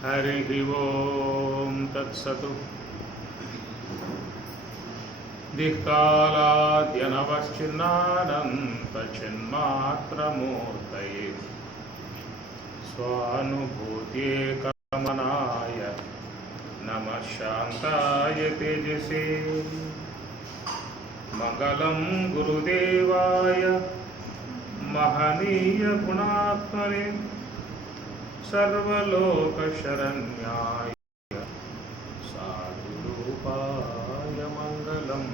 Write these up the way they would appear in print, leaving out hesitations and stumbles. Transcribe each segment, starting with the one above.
हरि ओं तत्सतु। दिक्कालाद्यनवच्छिन्नानन्तचिन्मात्रमूर्तये स्वानुभूत्येकमनाय नमः शान्ताय तेजसे। मङ्गलं गुरुदेवाय महनीय गुणात्मने सर्वलोकशरण्याय साधुरूपाय मङ्गलम्।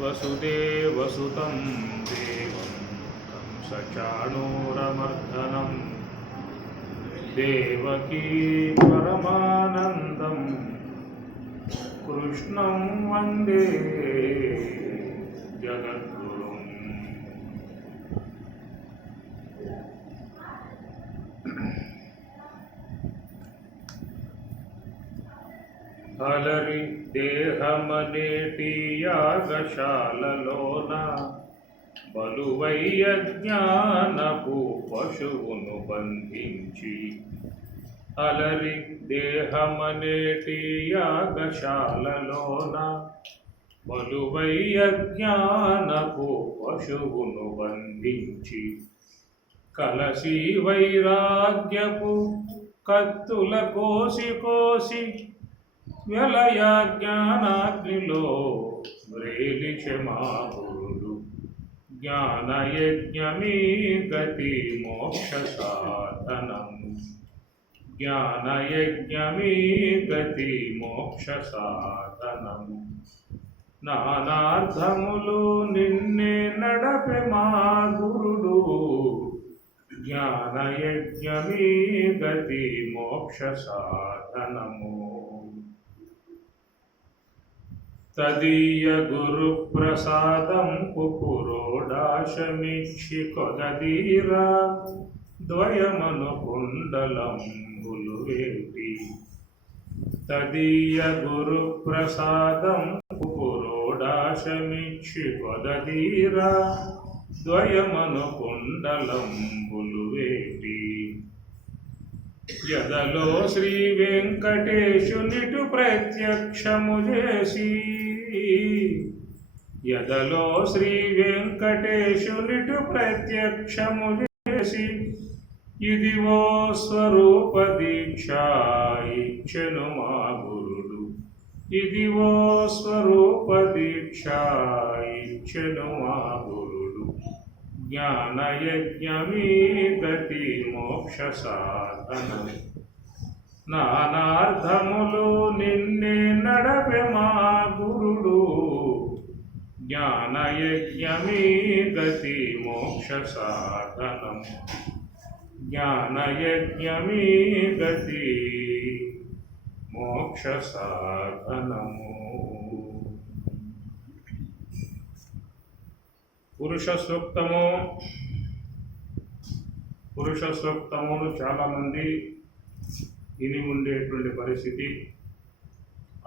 वसुदेवसुतं देवं कंसचाणूरमर्दनं देवकी परमानन्दं कृष्णं वन्दे जगद्गुरुम्। అలరి దేహమనేటి యాగశాలలోన బలువయ్య జ్ఞానపు పశువును బంధించి, అలరి దేహమనేటి యాగశాలలోన బలువయ్య జ్ఞానపు పశువును బంధించి, కలసి వైరాగ్యపు కత్తుల కోసి కోసి వ్యలయా జ్ఞానాగ్నిలో వ్రేలి క్షమాగురుడు. జ్ఞానయజ్ఞమీ గతి మోక్ష సాధనము, జ్ఞానయజ్ఞమీ గతి మోక్ష సాధనము. నానార్థములు నిన్నే నడపె మా గురుడు, జ్ఞానయజ్ఞమీ గతి మోక్ష సాధనము. తదీయ గురు ప్రసాదం పుపురోడాశమిక్షి కొదదీరా ద్వయమను కుండలంబులు వేటి. తదీయ గురు ప్రసాదం పుపురోడాశమిక్షి కొదదీరా ద్వయమను కుండలంబులు వేటి. యదలో శ్రీ వెంకటేశునిటు ప్రత్యక్షము చేసి, యదలో శ్రీ వెంకటేశునిటు ప్రత్యక్షము చేసి, ఇదివో స్వరూప దీక్ష ఇచ్చెను మా గురుడు, ఇదివో స్వరూప దీక్ష ఇచ్చెను మా గురుడు. జ్ఞానయజ్ఞమీ గతి మోక్ష సాధనము. నానార్థములు నిన్నే నడపె మా గురుడు, జ్ఞానయజ్ఞమీ గతి మోక్ష సాధనము. జ్ఞానయజ్ఞమీ గతి మోక్ష సాధనము. పురుష సూక్తము. పురుష సూక్తములు చాలామంది విని ఉండేటువంటి పరిస్థితి.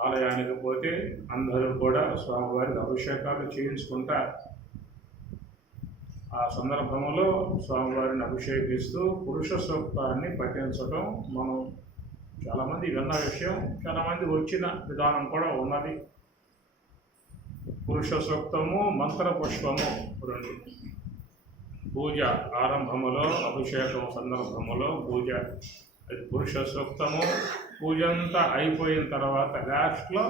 ఆలయానికి పోతే అందరూ కూడా స్వామివారికి అభిషేకాలు చేయించుకుంటారు. ఆ సందర్భంలో స్వామివారిని అభిషేకిస్తూ పురుష సూక్తాన్ని పఠించడం మనం చాలామంది విన్న విషయం, చాలామంది వచ్చిన విధానం కూడా ఉన్నది. పురుష సూక్తము, మంత్ర పుష్పము రెండు. పూజ ఆరంభములో, అభిషేకం సందర్భములో పూజ, అది పురుష సూక్తము. పూజ అంతా అయిపోయిన తర్వాత లాస్ట్లో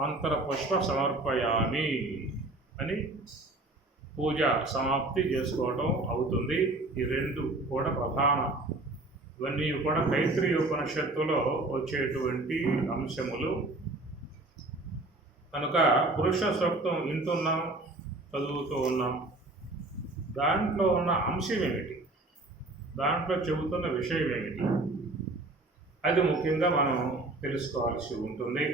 మంత్ర పుష్ప సమర్పయామి అని పూజ సమాప్తి చేసుకోవడం అవుతుంది. ఈ రెండు కూడా ప్రధాన, ఇవన్నీ కూడా తైత్రీయ ఉపనిషత్తులో వచ్చేటువంటి అంశములు కనుక పురుష సూక్తం వింటున్నాం, చదువుతూ ఉన్నాం. దాంట్లో ఉన్న అంశం ఏమిటి, దాంట్లో చెబుతున్న విషయం ఏమిటి, అది ముఖ్యంగా మనం తెలుసుకోవాల్సి ఉంటుంది.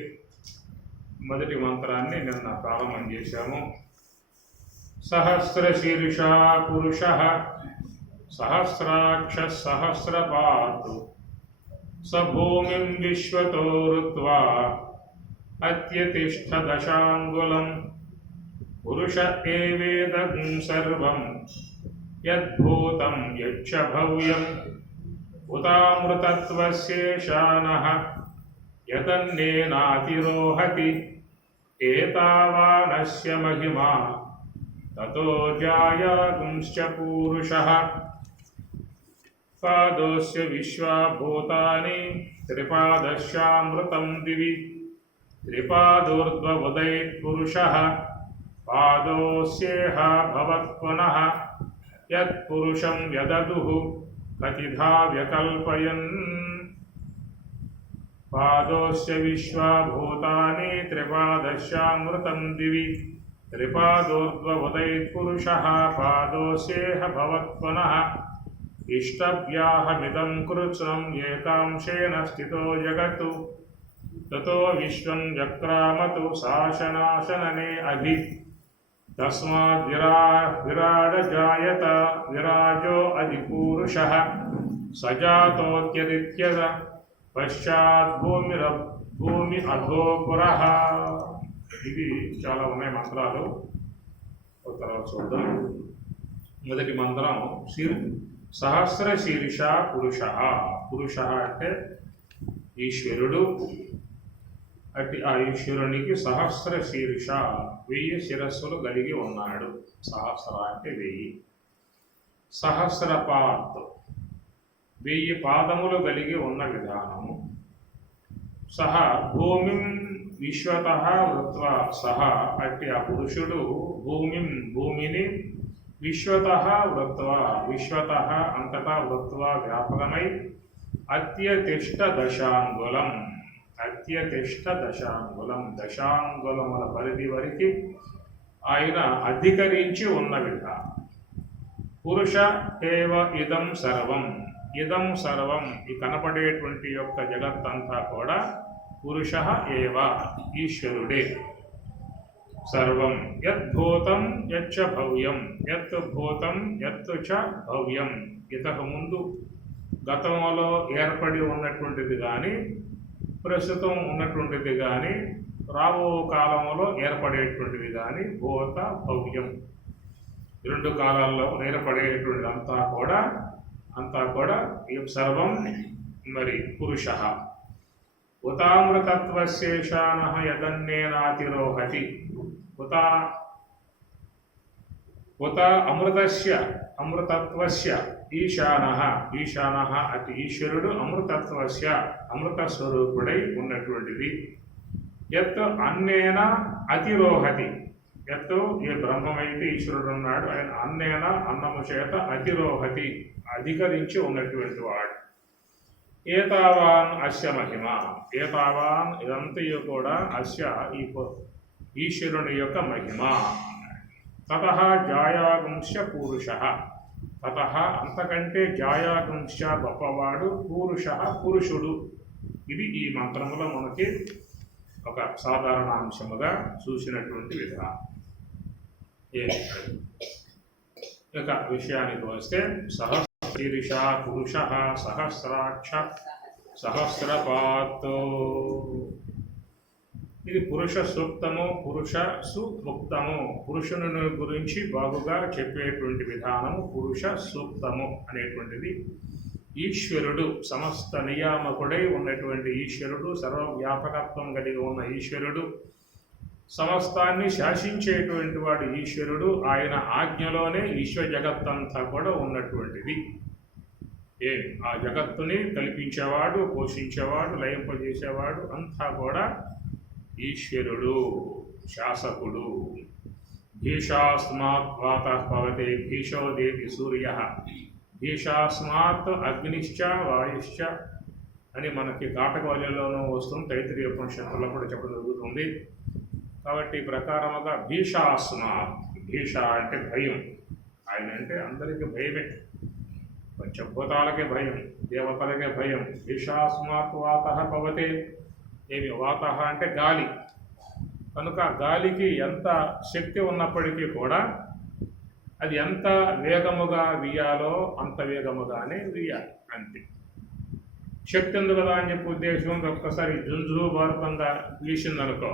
మొదటి మంత్రాన్ని నిన్న ప్రారంభం చేశాము. సహస్రశీర్షా పురుష సహస్రాక్ష సహస్రపాత్ స భూమిం విశ్వతో ఋత్వా అత్యతిష్ఠ దశాంగులం పురుష ఏవేదం సర్వం యద్భూతం యచ్చ భవ్యం ఉతామృతత్వస్యేషానః యతన్నేనాతిరోహతి ఏతావానస్య మహిమా తతో జాయాగుంశ్చ పూరుషః పాదోస్య విశ్వాభూతాని త్రిపాదశ్యామృతం దివి త్రిపాదోర్ధ్వముదయః పురుషః పాదోస్యేహ భవత్పునః యత్పురుషం యదదుః కతిధా వ్యకల్పయన్ పాదోస్య విశ్వాభూతాని త్రిపాదశ్యామృతం దివి త్రిపాదోర్ధ్వముదయః పురుషః పాదోస్యేహ భవత్పునః ఇష్టభ్యాహమిదం కృత్స్నం ఏకాంశేన స్థితో జగత్తు తతో విశ్వం జక్రామతు శాసనాశననే అభి తస్మాద్ విరాడజాయత విరాజో అధిపూరుషః సజాతోత్యదిత్యద పశ్చాత్ భూమి అధో పురః. ఇది చాలా ఉన్నాయి మంత్రాలు. ఒక తర్వాత చూద్దాం. మొదటి మంత్రం సహస్ర శీర్ష పురుష. పురుష అంటే ఈశ్వరుడు. అట్టి ఆ ఈశ్వరునికి సహస్ర శీర్ష 1000 శిరస్సులు కలిగి ఉన్నాడు. సహస్ర అంటే 1000. సహస్రపాత్ 1000 పాదములు కలిగి ఉన్న విధానము. సహ భూమిం విశ్వతః వృత్వా సహ అట్టి ఆ పురుషుడు భూమిని విశ్వతః వృత్వా విశ్వతః అంతటా వృత్వా వ్యాపకమై అత్యతిష్ట దశాంగులం దశాంగులముల పరిధి వరకు ఆయన అధికరించి ఉన్న విధానం. పురుష ఏవ ఇదం సర్వం. ఇదం సర్వం ఈ కనపడేటువంటి యొక్క జగత్తంతా కూడా పురుష ఏవ ఈశ్వరుడే. సర్వం యద్భూతం యచ్చ భవ్యం. యత్ భూతం యత్ చ భవ్యం. ఇంతకు ముందు గతంలో ఏర్పడి ఉన్నటువంటిది కానీ ప్రస్తుతం ఉన్నటువంటిది కానీ రాబో కాలంలో ఏర్పడేటువంటిది కానీ భూత భవ్యం 2 కాలాల్లో ఏర్పడేటువంటిది అంతా కూడా ఈ సర్వం మరి పురుష. ఉతామృతత్వశేషానః యదన్నేనాతిరోహతి. ఉత అమృతత్వస్య ఈశానః అతి ఈశ్వరుడు అమృతత్వస్య అమృత స్వరూపుడై ఉన్నటువంటిది. యత్ అన్నేన అతిరోహతి. యత్ ఏ బ్రహ్మమైతే ఈశ్వరుడు ఉన్నాడు ఆయన అన్నేన అన్నము చేత అతిరోహతి అధికరించి ఉన్నటువంటి వాడు. ఏతావాన్ అస్య మహిమ. ఏతావాన్ ఇదంతయు కూడా అస్య ఈ ఈశ్వరుని యొక్క మహిమ. తతః జాయాగుంశ పూరుష. తతః అంతకంటే జాయాగుంశ గొప్పవాడు పురుషుడు. ఇది ఈ మంత్రములో మనకి ఒక సాధారణ అంశముగా చూసినటువంటి విధానం. ఇక విషయానికి వస్తే సహస్రీష పురుష సహస్రాక్ష సహస్రపాతో. ఇది పురుష సూక్తము, పురుష సుముక్తము. పురుషుని గురించి బాగుగా చెప్పేటువంటి విధానము పురుష సూక్తము అనేటువంటిది. ఈశ్వరుడు సమస్త నియామకుడై ఉన్నటువంటి ఈశ్వరుడు, సర్వవ్యాపకత్వం కలిగి ఉన్న ఈశ్వరుడు, సమస్తాన్ని శాసించేటువంటి వాడు ఈశ్వరుడు. ఆయన ఆజ్ఞలోనే విశ్వ జగత్తంతా కూడా ఉన్నటువంటిది. ఆ జగత్తుని కల్పించేవాడు, పోషించేవాడు, లయింపజేసేవాడు అంతా కూడా ఈశ్వరుడు, శాసకుడు. భీషాస్మాత్ వాతః పవతే భీషో దేవి సూర్యః. భీషాస్మాత్ అగ్నిశ్చ వాయుశ్చ అని మనకి కాటకవల్యంలోనూ వస్తుంది. తైత్తిరీయ ఉపనిషత్తులో కూడా చెప్పడం జరుగుతుంది. కాబట్టి ఈ ప్రకారముగా భీషాస్మాత్. భీష అంటే భయం. ఆయన అంటే అందరికీ భయమే. పంచభూతాలకే భయం, దేవతలకే భయం. భీషాస్మాత్ వాతః పవతే. ఏమి వాతః అంటే గాలి. కనుక గాలికి ఎంత శక్తి ఉన్నప్పటికీ కూడా అది ఎంత వేగముగా వీయాలో అంత వేగముగానే వీయాలి అంతే. శక్తి ఉంది కదా అని చెప్పి ఉద్దేశం ఒక్కసారి జుంజు భారతంగా వీసిందనుకో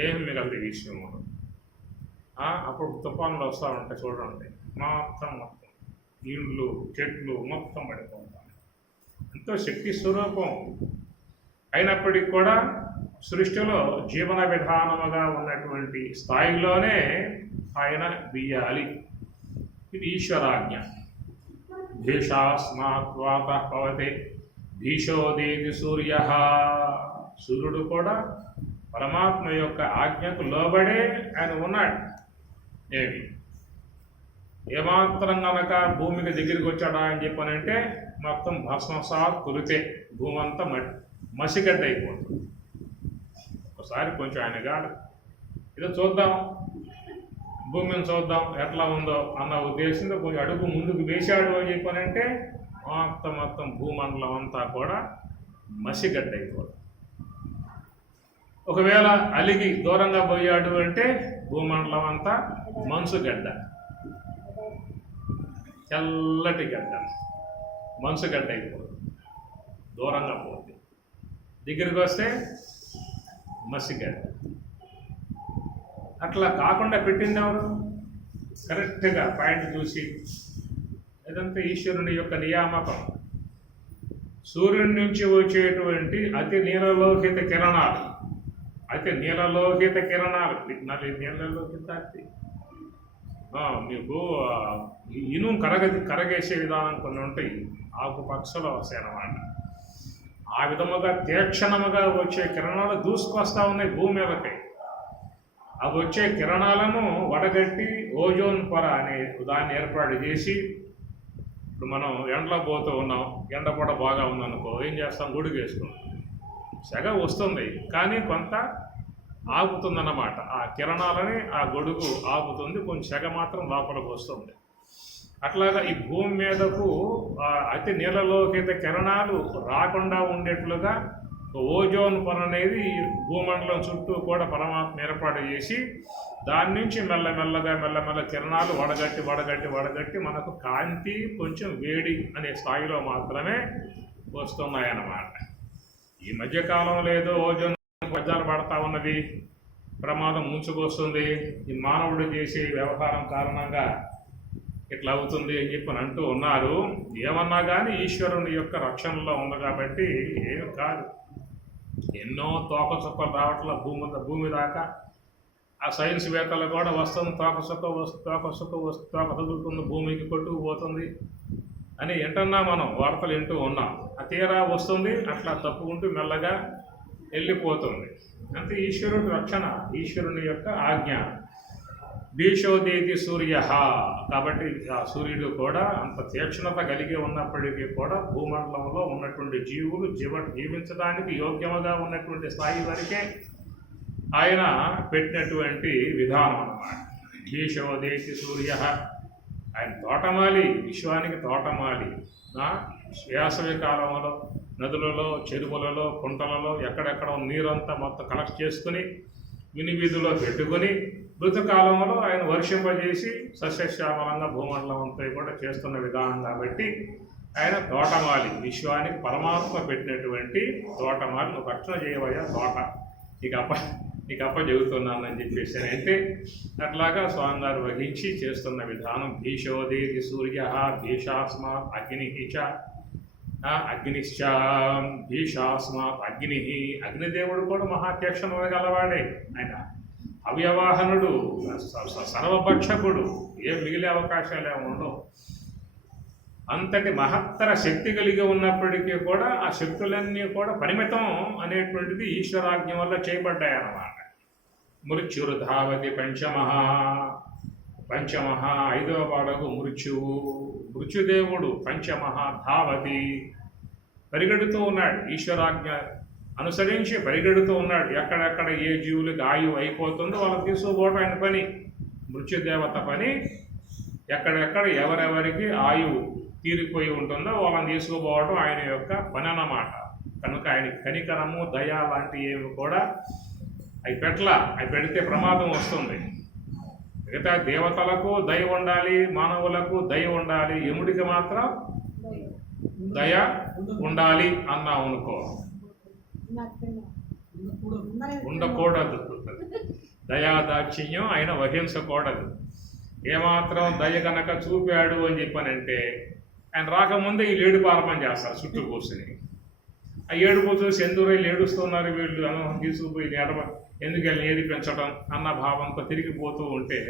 ఏం మిగలదు విషయం. అప్పుడు తుఫాన్లు వస్తూ ఉంటాయి చూడండి, మొత్తం ఇండ్లు చెట్లు మొత్తం పడిపోతాయి. ఎంతో శక్తి స్వరూపం అయినప్పటికీ కూడా సృష్టిలో జీవన విధానముగా ఉన్నటువంటి స్థాయిలోనే ఆయన బియ్యాలి. ఇది ఈశ్వరాజ్ఞ. భీషాస్మాత్ వాతః పవతే భీషోదేతి సూర్య. సూర్యుడు కూడా పరమాత్మ యొక్క ఆజ్ఞకు లోబడే ఆయన ఉన్నాడు. ఏమాత్రం కనుక భూమికి దగ్గరికి వచ్చాడా అని చెప్పానంటే మొత్తం భస్మసాత్ కురితే భూమి అంతా మసిగడ్డ అయిపోతుంది. ఒకసారి కొంచెం ఆయన గాడు ఏదో చూద్దాం, భూమిని చూద్దాం ఎట్లా ఉందో అన్న ఉద్దేశంతో కొంచెం అడుగు ముందుకు వేశాడు అని చెప్పానంటే మొత్తం భూమండలం అంతా కూడా మసిగడ్డ అయిపోతుంది. ఒకవేళ అలిగి దూరంగా పోయాడు అంటే భూమండలం అంతా మంచుగడ్డ, తెల్లటి గడ్డ, మంచుగడ్డ అయిపోతుంది. దూరంగా పోతుంది, దగ్గరికి వస్తే మసిగడ్డ. అట్లా కాకుండా పెట్టింది ఎవరు? కరెక్ట్గా పాయింట్ చూసి. ఇదంతా ఈశ్వరుని యొక్క నియామకం. సూర్యుడి నుంచి వచ్చేటువంటి అతి నీలలోహిత కిరణాలు, నీలలోహిత మీకు ఇనుము కరగేసే విధానం కొన్ని ఉంటాయి, ఆకుపక్షలో వస్తాయి అన్నమాట. ఆ విధముగా తీక్షణముగా వచ్చే కిరణాలు దూసుకొస్తా ఉన్నాయి భూమి మీదకి. అవి వచ్చే కిరణాలను వడగట్టి ఓజోన్ పొర అనే దాన్ని ఏర్పాటు చేసి, ఇప్పుడు మనం ఎండలో పోతూ ఉన్నాం, ఎండ కూడా బాగా ఉందనుకో, ఏం చేస్తాం? గొడుగు వేసుకుంటాం. సెగ వస్తుంది కానీ కొంత ఆపుతుందన్నమాట. ఆ కిరణాలని ఆ గొడుగు ఆపుతుంది, కొంచెం సెగ మాత్రం లోపలికి వస్తుంది. అట్లాగా ఈ భూమి మీదకు అతి నీలలోహిత కిరణాలు రాకుండా ఉండేట్లుగా ఓజోన్ పొర అనేది భూమండలం చుట్టూ కూడా పరమాత్మ ఏర్పాటు చేసి దాని నుంచి మెల్లమెల్ల కిరణాలు వడగట్టి మనకు కాంతి కొంచెం వేడి అనే స్థాయిలో మాత్రమే వస్తున్నాయన్నమాట. ఈ మధ్యకాలంలో ఏదో ఓజోన్ పద్యాలు పడతా ఉన్నది, ప్రమాదం ముంచుకొస్తుంది, ఈ మానవుడు చేసే వ్యవహారం కారణంగా ఇట్లా అవుతుంది అని చెప్పి అంటూ ఉన్నారు. ఏమన్నా కానీ ఈశ్వరుని యొక్క రక్షణలో ఉంది కాబట్టి ఏమి కాదు. ఎన్నో తోకచుక్కలు రావట్ల భూమి దాకా. ఆ సైన్స్ వేత్తలు కూడా వస్తుంది, తోక తగులుతుంది, భూమికి కొట్టుకుపోతుంది అని వింటున్నా మనం, వార్తలు వింటూ ఉన్నాం. ఆ తీరా వస్తుంది, అట్లా తప్పుకుంటూ మెల్లగా వెళ్ళిపోతుంది. అంటే ఈశ్వరుడి రక్షణ, ఈశ్వరుని యొక్క ఆజ్ఞ. భీషోదేతి సూర్య. కాబట్టి ఆ సూర్యుడు కూడా అంత తీక్షణత కలిగి ఉన్నప్పటికీ కూడా భూమండలంలో ఉన్నటువంటి జీవులు జీవించడానికి యోగ్యముగా ఉన్నటువంటి స్థాయి వరకే ఆయన పెట్టినటువంటి విధానం అన్నమాట. భీషోదేతి సూర్య. ఆయన తోటమాలి, విశ్వానికి తోటమాలి. వేసవి కాలంలో నదులలో, చెరువులలో, కుంటలలో ఎక్కడెక్కడ నీరంతా మొత్తం కలెక్ట్ చేసుకుని వినివీధిలో పెట్టుకొని ఋతుకాలంలో ఆయన వర్షింపజేసి సస్యశ్యామలంగా భూమండలం అంతా కూడా చేస్తున్న విధానం కాబట్టి ఆయన తోటమాలి. విశ్వానికి పరమాత్మ పెట్టినటువంటి తోటమాలి. నువ్వు రక్షణ చేయవయ్యా తోట, నీకు అప్ప చెబుతున్నానని చెప్పేసి అయితే అట్లాగా స్వామివారు వహించి చేస్తున్న విధానం. భీషోదేతి సూర్య భీషాస్మాత్ అగ్నిశ్చ భీషాస్మాత్ అగ్ని. అగ్నిదేవుడు కూడా మహాత్యక్షణ గలవాడే. ఆయన అవ్యవాహనుడు, సర్వభక్షకుడు, ఏం మిగిలే అవకాశాలు ఏమి ఉండవు. అంతటి మహత్తర శక్తి కలిగి ఉన్నప్పటికీ కూడా ఆ శక్తులన్నీ కూడా పరిమితం అనేటువంటిది ఈశ్వరాజ్ఞ వల్ల చేయబడ్డాయన్నమాట. మృత్యుర్ధావతి పంచమహ 5వ వాడకు మృత్యువు. మృత్యుదేవుడు ధావతి పరిగెడుతూ ఉన్నాడు. ఈశ్వరాజ్ఞ అనుసరించి పరిగెడుతూ ఉన్నాడు. ఎక్కడెక్కడ ఏ జీవులకి ఆయువు అయిపోతుందో వాళ్ళకి తీసుకుపోవడం ఆయన పని. మృత్యుదేవత పని ఎక్కడెక్కడ ఎవరెవరికి ఆయువు తీరిపోయి ఉంటుందో వాళ్ళని తీసుకుపోవడం ఆయన యొక్క పని అన్నమాట. కనుక ఆయన కనికరము, దయ లాంటి ఏమి కూడా అవి పెడితే ప్రమాదం వస్తుంది. మిగతా దేవతలకు దయ ఉండాలి, మానవులకు దయ ఉండాలి, యముడికి మాత్రం దయ ఉండాలి అన్నాం అనుకో, ఉండకూడదు. దయాదాక్షిణ్యం ఆయన వహించకూడదు. ఏమాత్రం దయ కనుక చూపాడు అని చెప్పానంటే ఆయన రాకముందే ఈ ఏడు పారమని చేస్తారు చుట్టూ కూర్చుని. ఆ ఏడుపు చూసి ఎందుకు వీళ్ళు ఏడుస్తున్నారు, వీళ్ళు అనుభవం తీసుకుపోయి ఎందుకు వీళ్ళని ఏడిపించడం అన్న భావంతో తిరిగిపోతూ ఉంటే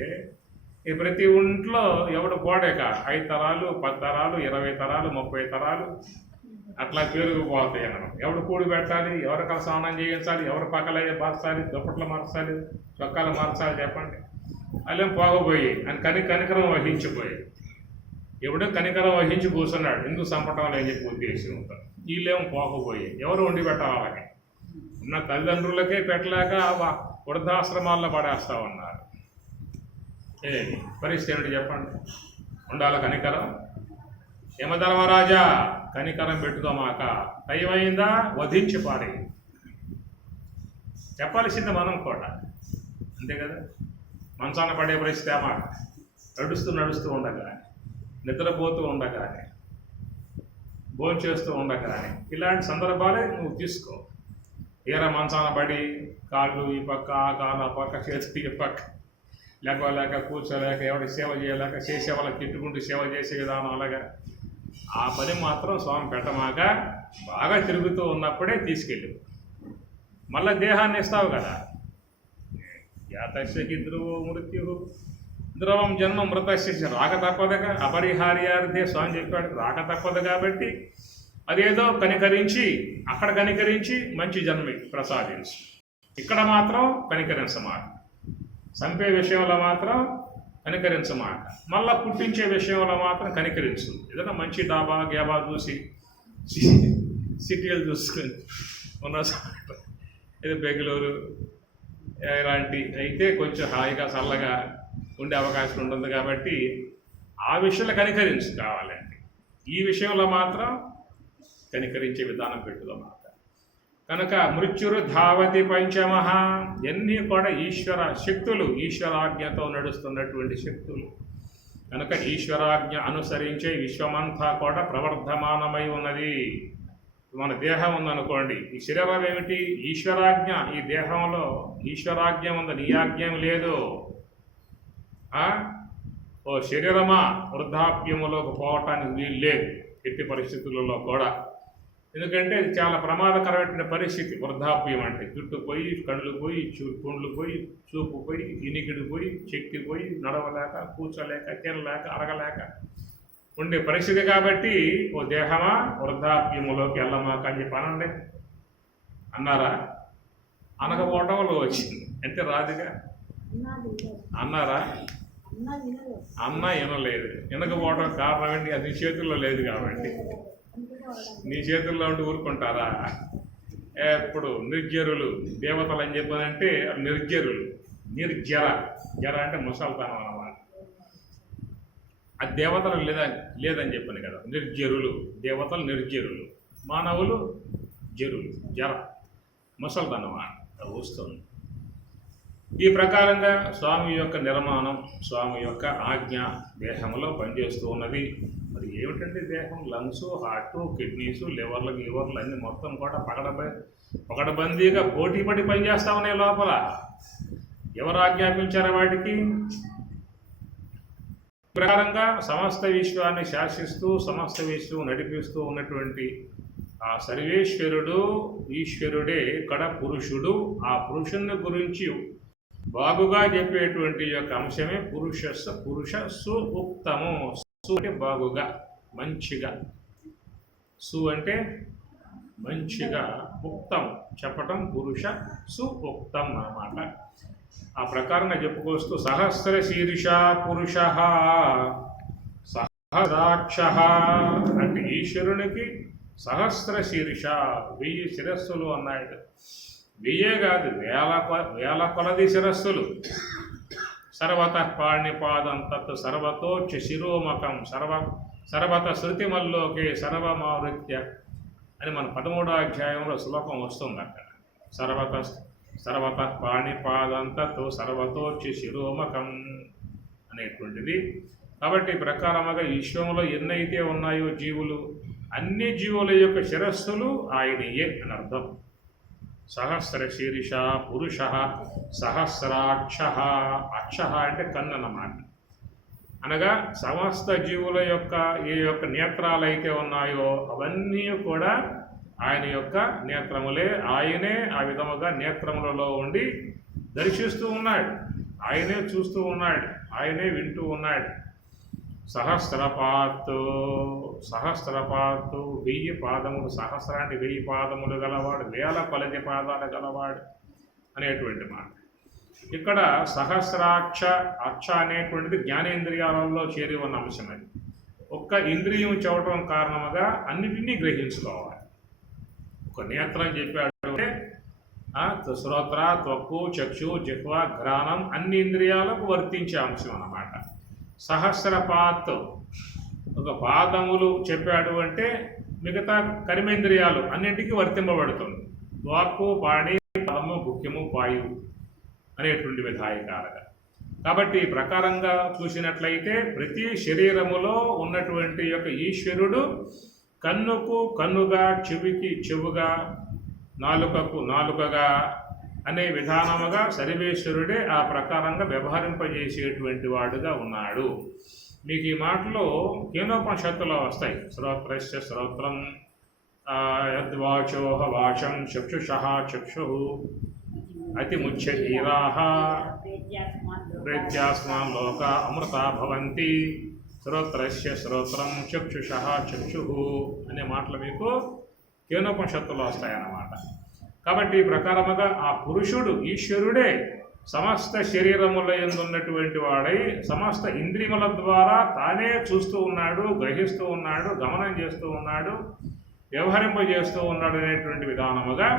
ఈ ప్రతి ఒంట్లో ఎవడు పోడేక 5 తరాలు 10 తరాలు 20 తరాలు 30 తరాలు అట్లా పేరుకుపోతాయి అన్నమాట. ఎవడు కూడి పెట్టాలి, ఎవరికలా స్నానం చేయించాలి, ఎవరు పక్కల మార్చాలి, దుప్పట్లు మార్చాలి, చొక్కాలు మార్చాలి చెప్పండి. అల్లేం పోగపోయి అని కనికరం వహించిపోయి ఎవడో కనికరం వహించి కూర్చున్నాడు, ఎందుకు చంపటం లేని చెప్పి ఉద్దేశంతో. వీళ్ళేమో పోకపోయి ఎవరు వండి పెట్టాలి వాళ్ళకి. ఉన్న తల్లిదండ్రులకే పెట్టలేక వృద్ధాశ్రమాల్లో పడేస్తా ఉన్నారు. పరిస్థితి ఏమిటి చెప్పండి? ఉండాలి కనికరం. యమధర్మరాజా కనికరం పెట్టుకోమాక, టైమైందా వధించి పాడే చెప్పాల్సింది మనం కూడా, అంతే కదా. మంచాన పడే పరిస్థితి అన్నమాట. నడుస్తూ ఉండగానే, నిద్రపోతూ ఉండగానే, భోంచేస్తూ ఉండగానే ఇలాంటి సందర్భాలే నువ్వు తీసుకో. తీర మంచాన పడి కాళ్ళు ఈ పక్క, ఆ కాళ్ళు ఆ పక్క, చేతులు ఈ పక్క, లేక కూర్చోలేక, ఎవరికి సేవ చేయలేక, చేసే వాళ్ళకి తిట్టుకుంటూ సేవ చేసే విధానం అలాగా ఆ పని మాత్రం స్వామి పెట్టమాక. బాగా తిరుగుతూ ఉన్నప్పుడే తీసుకెళ్ళి మళ్ళీ దేహాన్ని ఇస్తావు కదా. యాతస్యకి ధ్రువో మృత్యు ధ్రువం జన్మ మృతస్య రాక తప్పదుగా, అపరిహార్యార్థే స్వామి చెప్పాడు. రాక తప్పదు కాబట్టి అదేదో కనికరించి, అక్కడ కనికరించి మంచి జన్మ ప్రసాదించు. ఇక్కడ మాత్రం కనికరించమాట. చంపే విషయంలో మాత్రం కనికరించమాట. మళ్ళా పుట్టించే విషయంలో మాత్రం కనికరించు. ఏదైనా మంచి డాబా గ్యాబా చూసి, సిటీలు చూసుకొని ఉన్న ఏదో బెంగళూరు ఇలాంటి అయితే కొంచెం హాయిగా చల్లగా ఉండే అవకాశం ఉంటుంది కాబట్టి ఆ విషయంలో కనికరించు కావాలంటే. ఈ విషయంలో మాత్రం కనికరించే విధానం పెట్టుదన్నమాట. కనుక మృత్యురు ధావతి పంచమహ, ఎన్ని కూడా ఈశ్వర శక్తులు, ఈశ్వరాజ్ఞతో నడుస్తున్నటువంటి శక్తులు. కనుక ఈశ్వరాజ్ఞ అనుసరించే విశ్వమంతా కూడా ప్రవర్ధమానమై ఉన్నది. మన దేహం ఉందనుకోండి, ఈ శరీరం ఏమిటి? ఈశ్వరాజ్ఞ. ఈ దేహంలో ఈశ్వరాజ్ఞ ఉంది, నీ ఆజ్ఞం లేదు. ఓ శరీరమా, వృద్ధాప్యములోకి పోవటానికి వీలు లేదు ఎట్టి పరిస్థితులలో కూడా. ఎందుకంటే ఇది చాలా ప్రమాదకరమైన పరిస్థితి. వృద్ధాప్యం అంటే జుట్టు పోయి, కళ్ళు పోయి, పుండ్లు పోయి, చూపు పోయి, ఇనికిడి పోయి, శక్తి పోయి, నడవలేక, కూర్చోలేక, తినలేక, అరగలేక ఉండే పరిస్థితి. కాబట్టి ఓ దేహమా వృద్ధాప్యములోకి వెళ్ళమాక అని చెప్పి అనండి అన్నారా? అనకపోవటంలో వచ్చింది అంటే రాదుగా. అన్నారా? అన్న వినలేదు. వినకపోవడం కారణం ఏంటి? అది చేతుల్లో లేదు కాబట్టి. నీ చేతుల్లో ఉండి ఊరుకుంటారా? ఎప్పుడు నిర్జరులు దేవతలు అని చెప్పానంటే నిర్జరులు, జర అంటే ముసల్తనం అన్నమాట. ఆ దేవతలు లేదని చెప్పాను కదా. నిర్జరులు దేవతలు, నిర్జరులు మానవులు, జరులు జర ముసల్తనం వస్తుంది. ఈ ప్రకారంగా స్వామి యొక్క నిర్మాణం, స్వామి యొక్క ఆజ్ఞ దేహంలో పనిచేస్తూ ఉన్నది. మరి ఏమిటంటే దేహం, లంగ్స్, హార్ట్, కిడ్నీస్, లివర్లు అన్నీ మొత్తం కూడా పకడబందీగా పోటీపడి పనిచేస్తూ ఉన్నాయి లోపల. ఎవరు ఆజ్ఞాపించారు వాటికి? ప్రకారంగా సమస్త విశ్వాన్ని శాసిస్తూ సమస్త విశ్వం నడిపిస్తూ ఉన్నటువంటి ఆ సర్వేశ్వరుడు, ఈశ్వరుడే కడ పురుషుడు. ఆ పురుషుని గురించి బాగుగా చెప్పేటువంటి యొక్క అంశమే పురుష సుఉక్తము. సు అంటే బాగుగా, మంచిగా. సు అంటే మంచిగా, ఉక్తం చెప్పటం పురుష సుఉక్తం అన్నమాట. ఆ ప్రకారంగా చెప్పుకొస్తూ సహస్ర శీర్ష పురుష సహస్రాక్ష అంటే ఈశ్వరునికి సహస్ర శీర్ష 1000 శిరస్సులు అన్నాడు. 1000 కాదు, వేల కొలది శిరస్సులు. సర్వత పాణిపాదం తత్ సర్వతోచ్చ శిరోమకం సర్వత శృతిమల్లోకే సర్వమావృత్య అని మన 13వ అధ్యాయంలో శ్లోకం వస్తుంది అక్కడ. సర్వత పాణిపాదం తత్ సర్వతోచ్చ శిరోమకం అనేటువంటిది. కాబట్టి ప్రకారముగా విశ్వంలో ఎన్నైతే ఉన్నాయో జీవులు, అన్ని జీవుల యొక్క శిరస్సులు ఆయనయే అని అర్థం. సహస్ర శీర్ష పురుష సహస్రాక్ష. అక్ష అంటే కన్ను అన్నమాట. అనగా సమస్త జీవుల యొక్క ఏ యొక్క నేత్రాలు అయితే ఉన్నాయో అవన్నీ కూడా ఆయన యొక్క నేత్రములే. ఆయనే ఆ విధముగా నేత్రములలో ఉండి దర్శిస్తూ ఉన్నాడు, ఆయనే చూస్తూ ఉన్నాడు, ఆయనే వింటూ ఉన్నాడు. సహస్రపాత్తు 1000 పాదములు, సహస్రాన్ని 1000 పాదములు గలవాడు, వేల కొలది పాదాలు గలవాడు అనేటువంటి మాట. ఇక్కడ సహస్రాక్ష అనేటువంటిది జ్ఞానేంద్రియాలలో చేరి ఉన్న అంశం. అది ఒక్క ఇంద్రియం చెప్పడం కారణముగా అన్నిటినీ గ్రహించుకోవాలి. ఒక నేత్రం చెప్పాడు అంటే శ్రోత్ర, త్వక్కు, చక్షు, జిహ్వ, ఘ్రాణం అన్ని ఇంద్రియాలకు వర్తించే అంశం అన్నమాట. సహస్రపాత్ ఒక పాదములు చెప్పాడు అంటే మిగతా కర్మేంద్రియాలు అన్నింటికీ వర్తింపబడుతుంది. వాక్కు, పాణి, పదము, గుఖ్యము, పాయువు అనేటువంటి విధాయకాలుగా. కాబట్టి ఈ ప్రకారంగా చూసినట్లయితే ప్రతి శరీరములో ఉన్నటువంటి యొక్క ఈశ్వరుడు కన్నుకు కన్నుగా, చెవికి చెవుగా, నాలుకకు నాలుకగా అనే విధానముగా సర్వేశ్వరుడే ఆ ప్రకారంగా వ్యవహరింపజేసేటువంటి వాడుగా ఉన్నాడు. మీకు ఈ మాటలు కేనోపనిషత్తులో వస్తాయి. శ్రోత్రస్య శ్రోత్రం, యద్వాచోహ వాచం, చక్షుషః చక్షు, అతిముచ్యధీరాః ప్రేత్యాస్మాన్ లోకా అమృతా భవంతి. శ్రోత్రస్య శ్రోత్రం, చక్షుషః చక్షుః అనే మాటలు మీకు కేనోపనిషత్తులో వస్తాయన్నమాట. కాబట్టి ఈ ప్రకారముగా ఆ పురుషుడు ఈశ్వరుడే సమస్త శరీరముల యందు ఉన్నటువంటి వాడై సమస్త ఇంద్రియముల ద్వారా తానే చూస్తూ ఉన్నాడు, గ్రహిస్తూ ఉన్నాడు, గమనం చేస్తూ ఉన్నాడు, వ్యవహరింపజేస్తూ ఉన్నాడు అనేటువంటి విధానముగా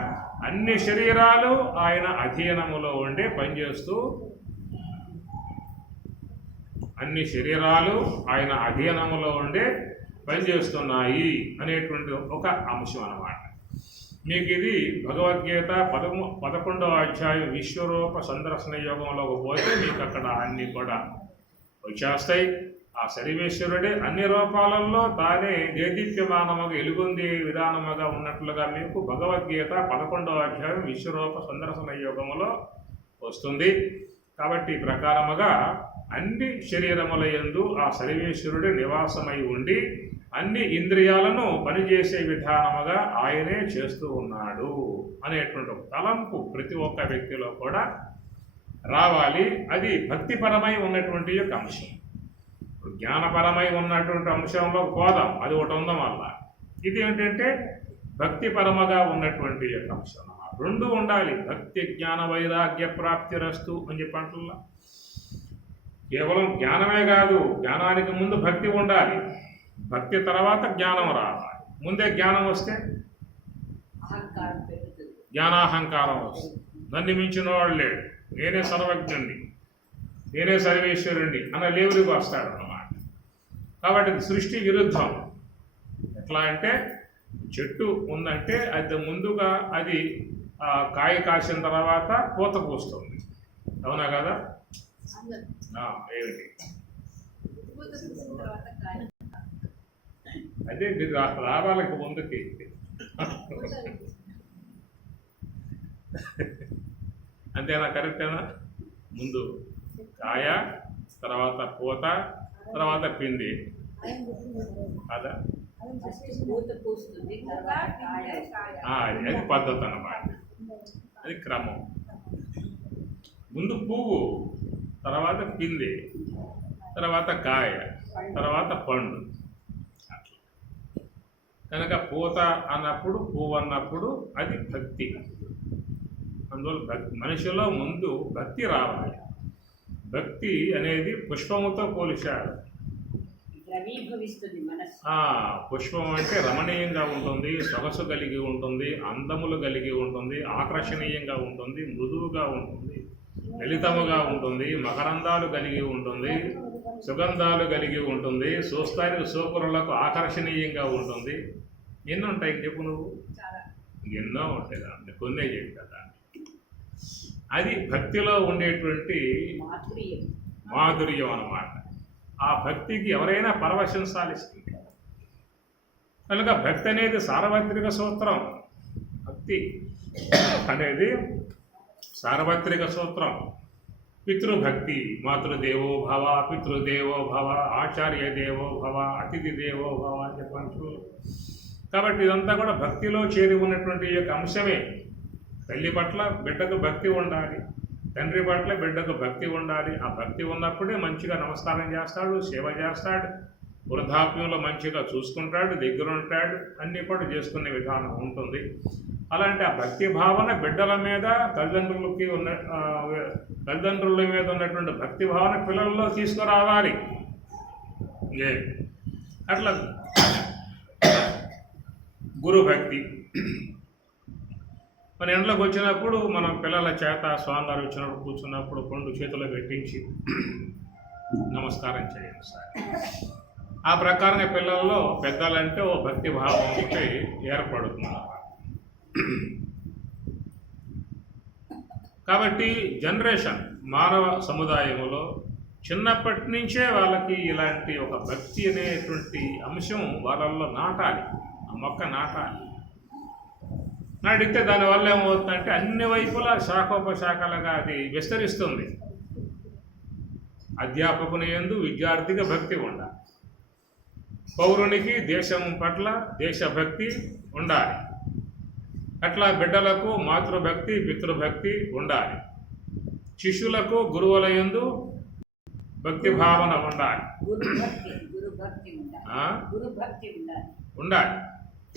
అన్ని శరీరాలు ఆయన అధీనములో ఉండే పనిచేస్తూ, అన్ని శరీరాలు ఆయన అధీనములో ఉండే పనిచేస్తున్నాయి అనేటువంటి ఒక అంశం అన్నమాట. మీకు ఇది భగవద్గీత 11వ అధ్యాయం విశ్వరూప సందర్శన యోగంలోకి పోతే మీకు అక్కడ అన్నీ కూడా వచ్చేస్తాయి. ఆ సర్వేశ్వరుడే అన్ని రూపాలలో తానే దేదీప్యమానముగా ఎలుగొందే విధానముగా ఉన్నట్లుగా మీకు భగవద్గీత 11వ అధ్యాయం విశ్వరూప సందర్శన యోగములో వస్తుంది. కాబట్టి ఈ ప్రకారముగా అన్ని శరీరముల యందు ఆ సర్వేశ్వరుడు నివాసమై ఉండి అన్ని ఇంద్రియాలను పనిచేసే విధానముగా ఆయనే చేస్తూ ఉన్నాడు అనేటువంటి తలంపు ప్రతి ఒక్క వ్యక్తిలో కూడా రావాలి. అది భక్తిపరమై ఉన్నటువంటి యొక్క అంశం. జ్ఞానపరమై ఉన్నటువంటి అంశంలో పోదాం, అది ఒకటి ఉందాం వల్ల. ఇది ఏంటంటే భక్తిపరముగా ఉన్నటువంటి యొక్క అంశం. రెండు ఉండాలి. భక్తి జ్ఞాన వైరాగ్య ప్రాప్తిరస్తు అని చెప్పంటున్నా. కేవలం జ్ఞానమే కాదు, జ్ఞానానికి ముందు భక్తి ఉండాలి, భక్తి తర్వాత జ్ఞానం రావాలి. ముందే జ్ఞానం వస్తే జ్ఞానాహంకారం వస్తుంది. నన్ను మించిన వాడు లేడు, నేనే సర్వజ్ఞుణ్ణి, నేనే సర్వేశ్వరుణ్ణి అన్న లేవులకు వస్తాడు అన్నమాట. కాబట్టి సృష్టి విరుద్ధం. ఎట్లా అంటే చెట్టు ఉందంటే అది ముందుగా అది కాయ కాసిన తర్వాత పూత పూస్తుంది, అవునా కదా? ఏమిటి అదే మీరు రావాలకి ముందుకి అంతేనా? కరెక్టేనా? ముందు కాయ, తర్వాత పూత, తర్వాత పిండి, అదా? అది పద్ధతి అన్నమాట, అది క్రమం. ముందు పువ్వు, తర్వాత పిండి, తర్వాత కాయ, తర్వాత పండు. అట్లా కనుక పూత అన్నప్పుడు, పువ్వు అన్నప్పుడు అది భక్తి. అందువల్ల భక్తి మనిషిలో ముందు భక్తి రావాలి. భక్తి అనేది పుష్పముతో పోలిశాడు. పుష్పం అంటే రమణీయంగా ఉంటుంది, సొగసు కలిగి ఉంటుంది, అందములు కలిగి ఉంటుంది, ఆకర్షణీయంగా ఉంటుంది, మృదువుగా ఉంటుంది, లలితముగా ఉంటుంది, మకరందాలు కలిగి ఉంటుంది, సుగంధాలు కలిగి ఉంటుంది, చూస్తానికి సూపరులకు ఆకర్షణీయంగా ఉంటుంది. ఎన్నో ఉంటాయి చెప్పు నువ్వు? ఎన్నో ఉంటాయి దాన్ని, కొన్నే చెప్పా దాన్ని. అది భక్తిలో ఉండేటువంటి మాధుర్యం అన్నమాట. ఆ భక్తికి ఎవరైనా పరవశించాల్సింది. కనుక భక్తి అనేది సార్వత్రిక సూత్రం. భక్తి అనేది సార్వత్రిక సూత్రం. పితృభక్తి, మాతృదేవో భవ, పితృదేవో భవ, ఆచార్య దేవో భవ, అతిథి దేవో భవ అని చెప్పచ్చు. కాబట్టి ఇదంతా కూడా భక్తిలో చేరి ఉన్నటువంటి ఈ యొక్క అంశమే. తల్లి పట్ల బిడ్డకు భక్తి ఉండాలి, తండ్రి పట్ల బిడ్డకు భక్తి ఉండాలి. ఆ భక్తి ఉన్నప్పుడే మంచిగా నమస్కారం చేస్తాడు, సేవ చేస్తాడు, వృద్ధాప్యంలో మంచిగా చూసుకుంటాడు, దగ్గర ఉంటాడు, అన్నీ కూడా చేసుకునే విధానం ఉంటుంది. అలాంటి ఆ భక్తి భావన బిడ్డల మీద తల్లిదండ్రుల మీద ఉన్నటువంటి భక్తి భావన పిల్లల్లో తీసుకురావాలి. అట్లా గురుభక్తి. మన ఇంట్లోకి వచ్చినప్పుడు మనం పిల్లల చేత స్వామివారు వచ్చినప్పుడు కూర్చున్నప్పుడు పండు చేతులు పెట్టించి నమస్కారం చేయండి సార్. ఆ ప్రకారంగా పిల్లల్లో పెద్దలంటే ఓ భక్తి భావం ఒకటి ఏర్పడుతుంది. కాబట్టి జనరేషన్ మానవ సముదాయంలో చిన్నప్పటి నుంచే వాళ్ళకి ఇలాంటి ఒక భక్తి అనేటువంటి అంశం వాళ్ళల్లో నాటాలి, ఆ మొక్క నాటాలి. నాటితే దానివల్ల ఏమవుతుందంటే అన్ని వైపులా శాఖోపశాఖలుగా అది విస్తరిస్తుంది. అధ్యాపకుని యందు విద్యార్థిగా భక్తి ఉండాలి, పౌరునికి దేశం పట్ల దేశభక్తి ఉండాలి, అట్లా బిడ్డలకు మాతృభక్తి పితృభక్తి ఉండాలి, శిష్యులకు గురువుల యందు భక్తి భావన ఉండాలి. ఉండాలి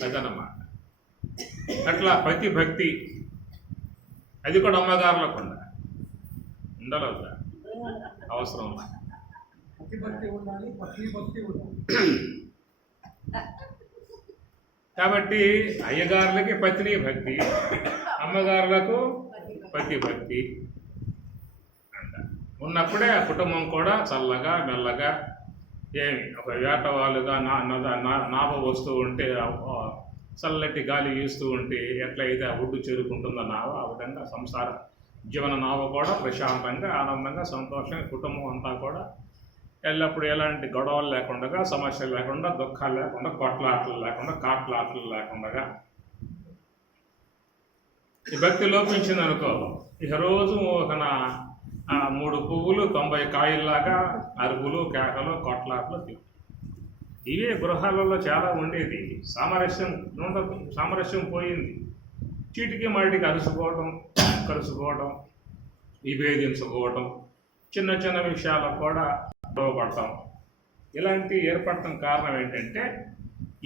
అదనమాట. అట్లా ప్రతి భక్తి అది కూడా అమ్మగారులకు ఉండాలి. ఉండాలి అవసరం. కాబట్టి అయ్యగారులకి పత్ని భక్తి, అమ్మగారులకు పతి భక్తి ఉన్నప్పుడే ఆ కుటుంబం కూడా చల్లగా మెల్లగా ఏమి ఒక వేటవాళ్ళుగా నాభ వస్తూ ఉంటే చల్లటి గాలి వీస్తూ ఉంటే ఎట్లయితే ఆ ఒడ్డు చేరుకుంటుందో నావ, ఆ విధంగా సంసార జీవన నావ కూడా ప్రశాంతంగా ఆనందంగా సంతోషంగా కుటుంబం అంతా కూడా ఎల్లప్పుడూ ఎలాంటి గొడవలు లేకుండా, సమస్యలు లేకుండా, దుఃఖాలు లేకుండా, కొట్లాటలు లేకుండా, కాట్లాటలు లేకుండా ఈ భక్తి లోపించింది అనుకో, ఇక రోజు ఒక 3 పువ్వులు 90 కాయల్లాగా అరుగులు కేకలు కొట్లాటలు. ఇవే గృహాలలో చాలా ఉండేది. సామరస్యం పోయింది. చీటికి మాటికి కలుసుకోవడం, విభేదించుకోవడం, చిన్న చిన్న విషయాలకు కూడా గొడవపడటం, ఇలాంటి ఏర్పడటం కారణం ఏంటంటే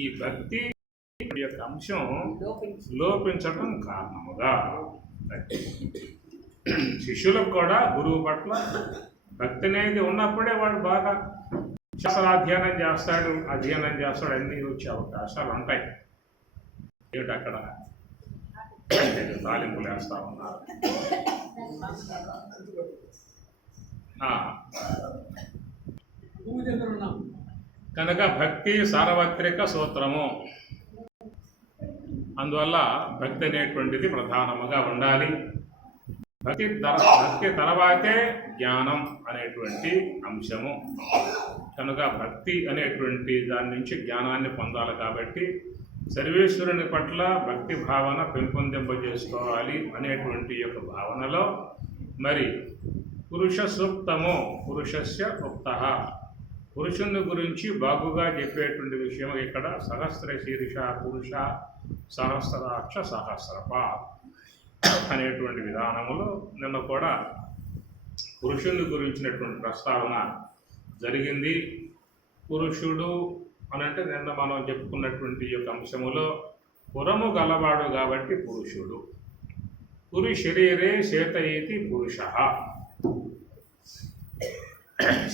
ఈ భక్తి యొక్క అంశం లోపించడం కారణముగా. శిష్యులకు కూడా గురువు పట్ల భక్తి అనేది ఉన్నప్పుడే వాడు బాగా శాస్త్రాధ్యయనం చేస్తాడు, అన్నీ వచ్చే అవకాశాలు ఉంటాయి. ఏమిటి అక్కడ తాలింపులు వేస్తా ఉన్నారు. కనుక భక్తి సార్వత్రిక సూత్రము. అందువల్ల భక్తి అనేటువంటిది ప్రధానముగా ఉండాలి. భక్తి తర్వాతే జ్ఞానం అనేటువంటి అంశము. కనుక భక్తి అనేటువంటి దాని నుంచి జ్ఞానాన్ని పొందాలి. కాబట్టి సర్వేశ్వరుని పట్ల భక్తి భావన పెంపొందింపజేసుకోవాలి అనేటువంటి యొక్క భావనలో మరి పురుష సూక్తము, పురుషస్య ఉక్త, పురుషుని గురించి బాగుగా చెప్పేటువంటి విషయం ఇక్కడ. సహస్ర శీర్ష పురుష సహస్రాక్ష సహస్రప అనేటువంటి విధానములో నిన్న కూడా పురుషుని గురించినటువంటి ప్రస్తావన జరిగింది. పురుషుడు అనంటే నిన్న మనం చెప్పుకున్నటువంటి యొక్క అంశములో పురము గలవాడు కాబట్టి పురుషుడు. పురి శరీరే శేతయేతి పురుష.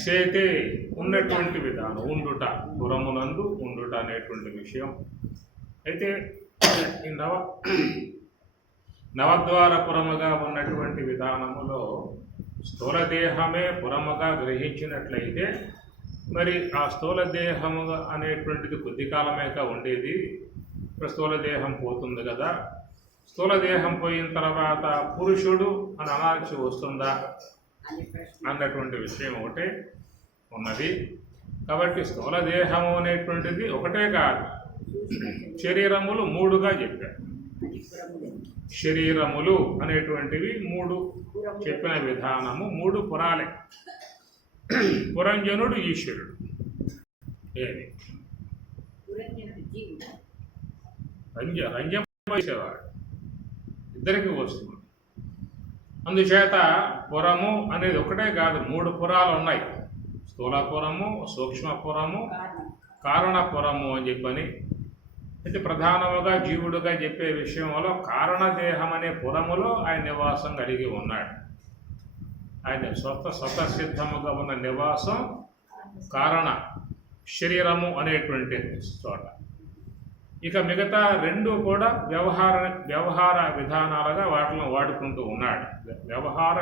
శేతే ఉన్నటువంటి విధానం, ఉండుట, పురమునందు ఉండుట అనేటువంటి విషయం. అయితే ఈ నవద్వారపురముగా ఉన్నటువంటి విధానములో స్థూలదేహమే పురముగా గ్రహించినట్లయితే మరి ఆ స్థూలదేహము అనేటువంటిది కొద్ది కాలమేగా ఉండేది. ఇప్పుడు స్థూలదేహం పోతుంది కదా, స్థూలదేహం పోయిన తర్వాత పురుషుడు అని అనాల్సి వస్తుందా అన్నటువంటి విషయం ఒకటే ఉన్నది. కాబట్టి స్థూలదేహము అనేటువంటిది ఒకటే కాదు, శరీరములు 3గా చెప్పారు. శరీరములు అనేటువంటివి మూడు చెప్పిన విధానము. మూడు పురాలే. పురంజనుడు ఈశ్వరుడు. ఏది రంజం చేసేవాడు, ఇద్దరికి వస్తుంది. అందుచేత పురము అనేది ఒకటే కాదు, మూడు పురాలు ఉన్నాయి. స్థూలపురము, సూక్ష్మపురము, కారణపురము అని చెప్పని. అయితే ప్రధానముగా జీవుడుగా చెప్పే విషయంలో కారణదేహం అనే పురములో ఆయన నివాసం కలిగి ఉన్నాడు. ఆయన స్వతసిద్ధముగా ఉన్న నివాసం కారణ శరీరము అనేటువంటి చోట. ఇక మిగతా రెండు కూడా వ్యవహార విధానాలుగా వాటిని వాడుకుంటూ ఉన్నాడు. వ్యవహార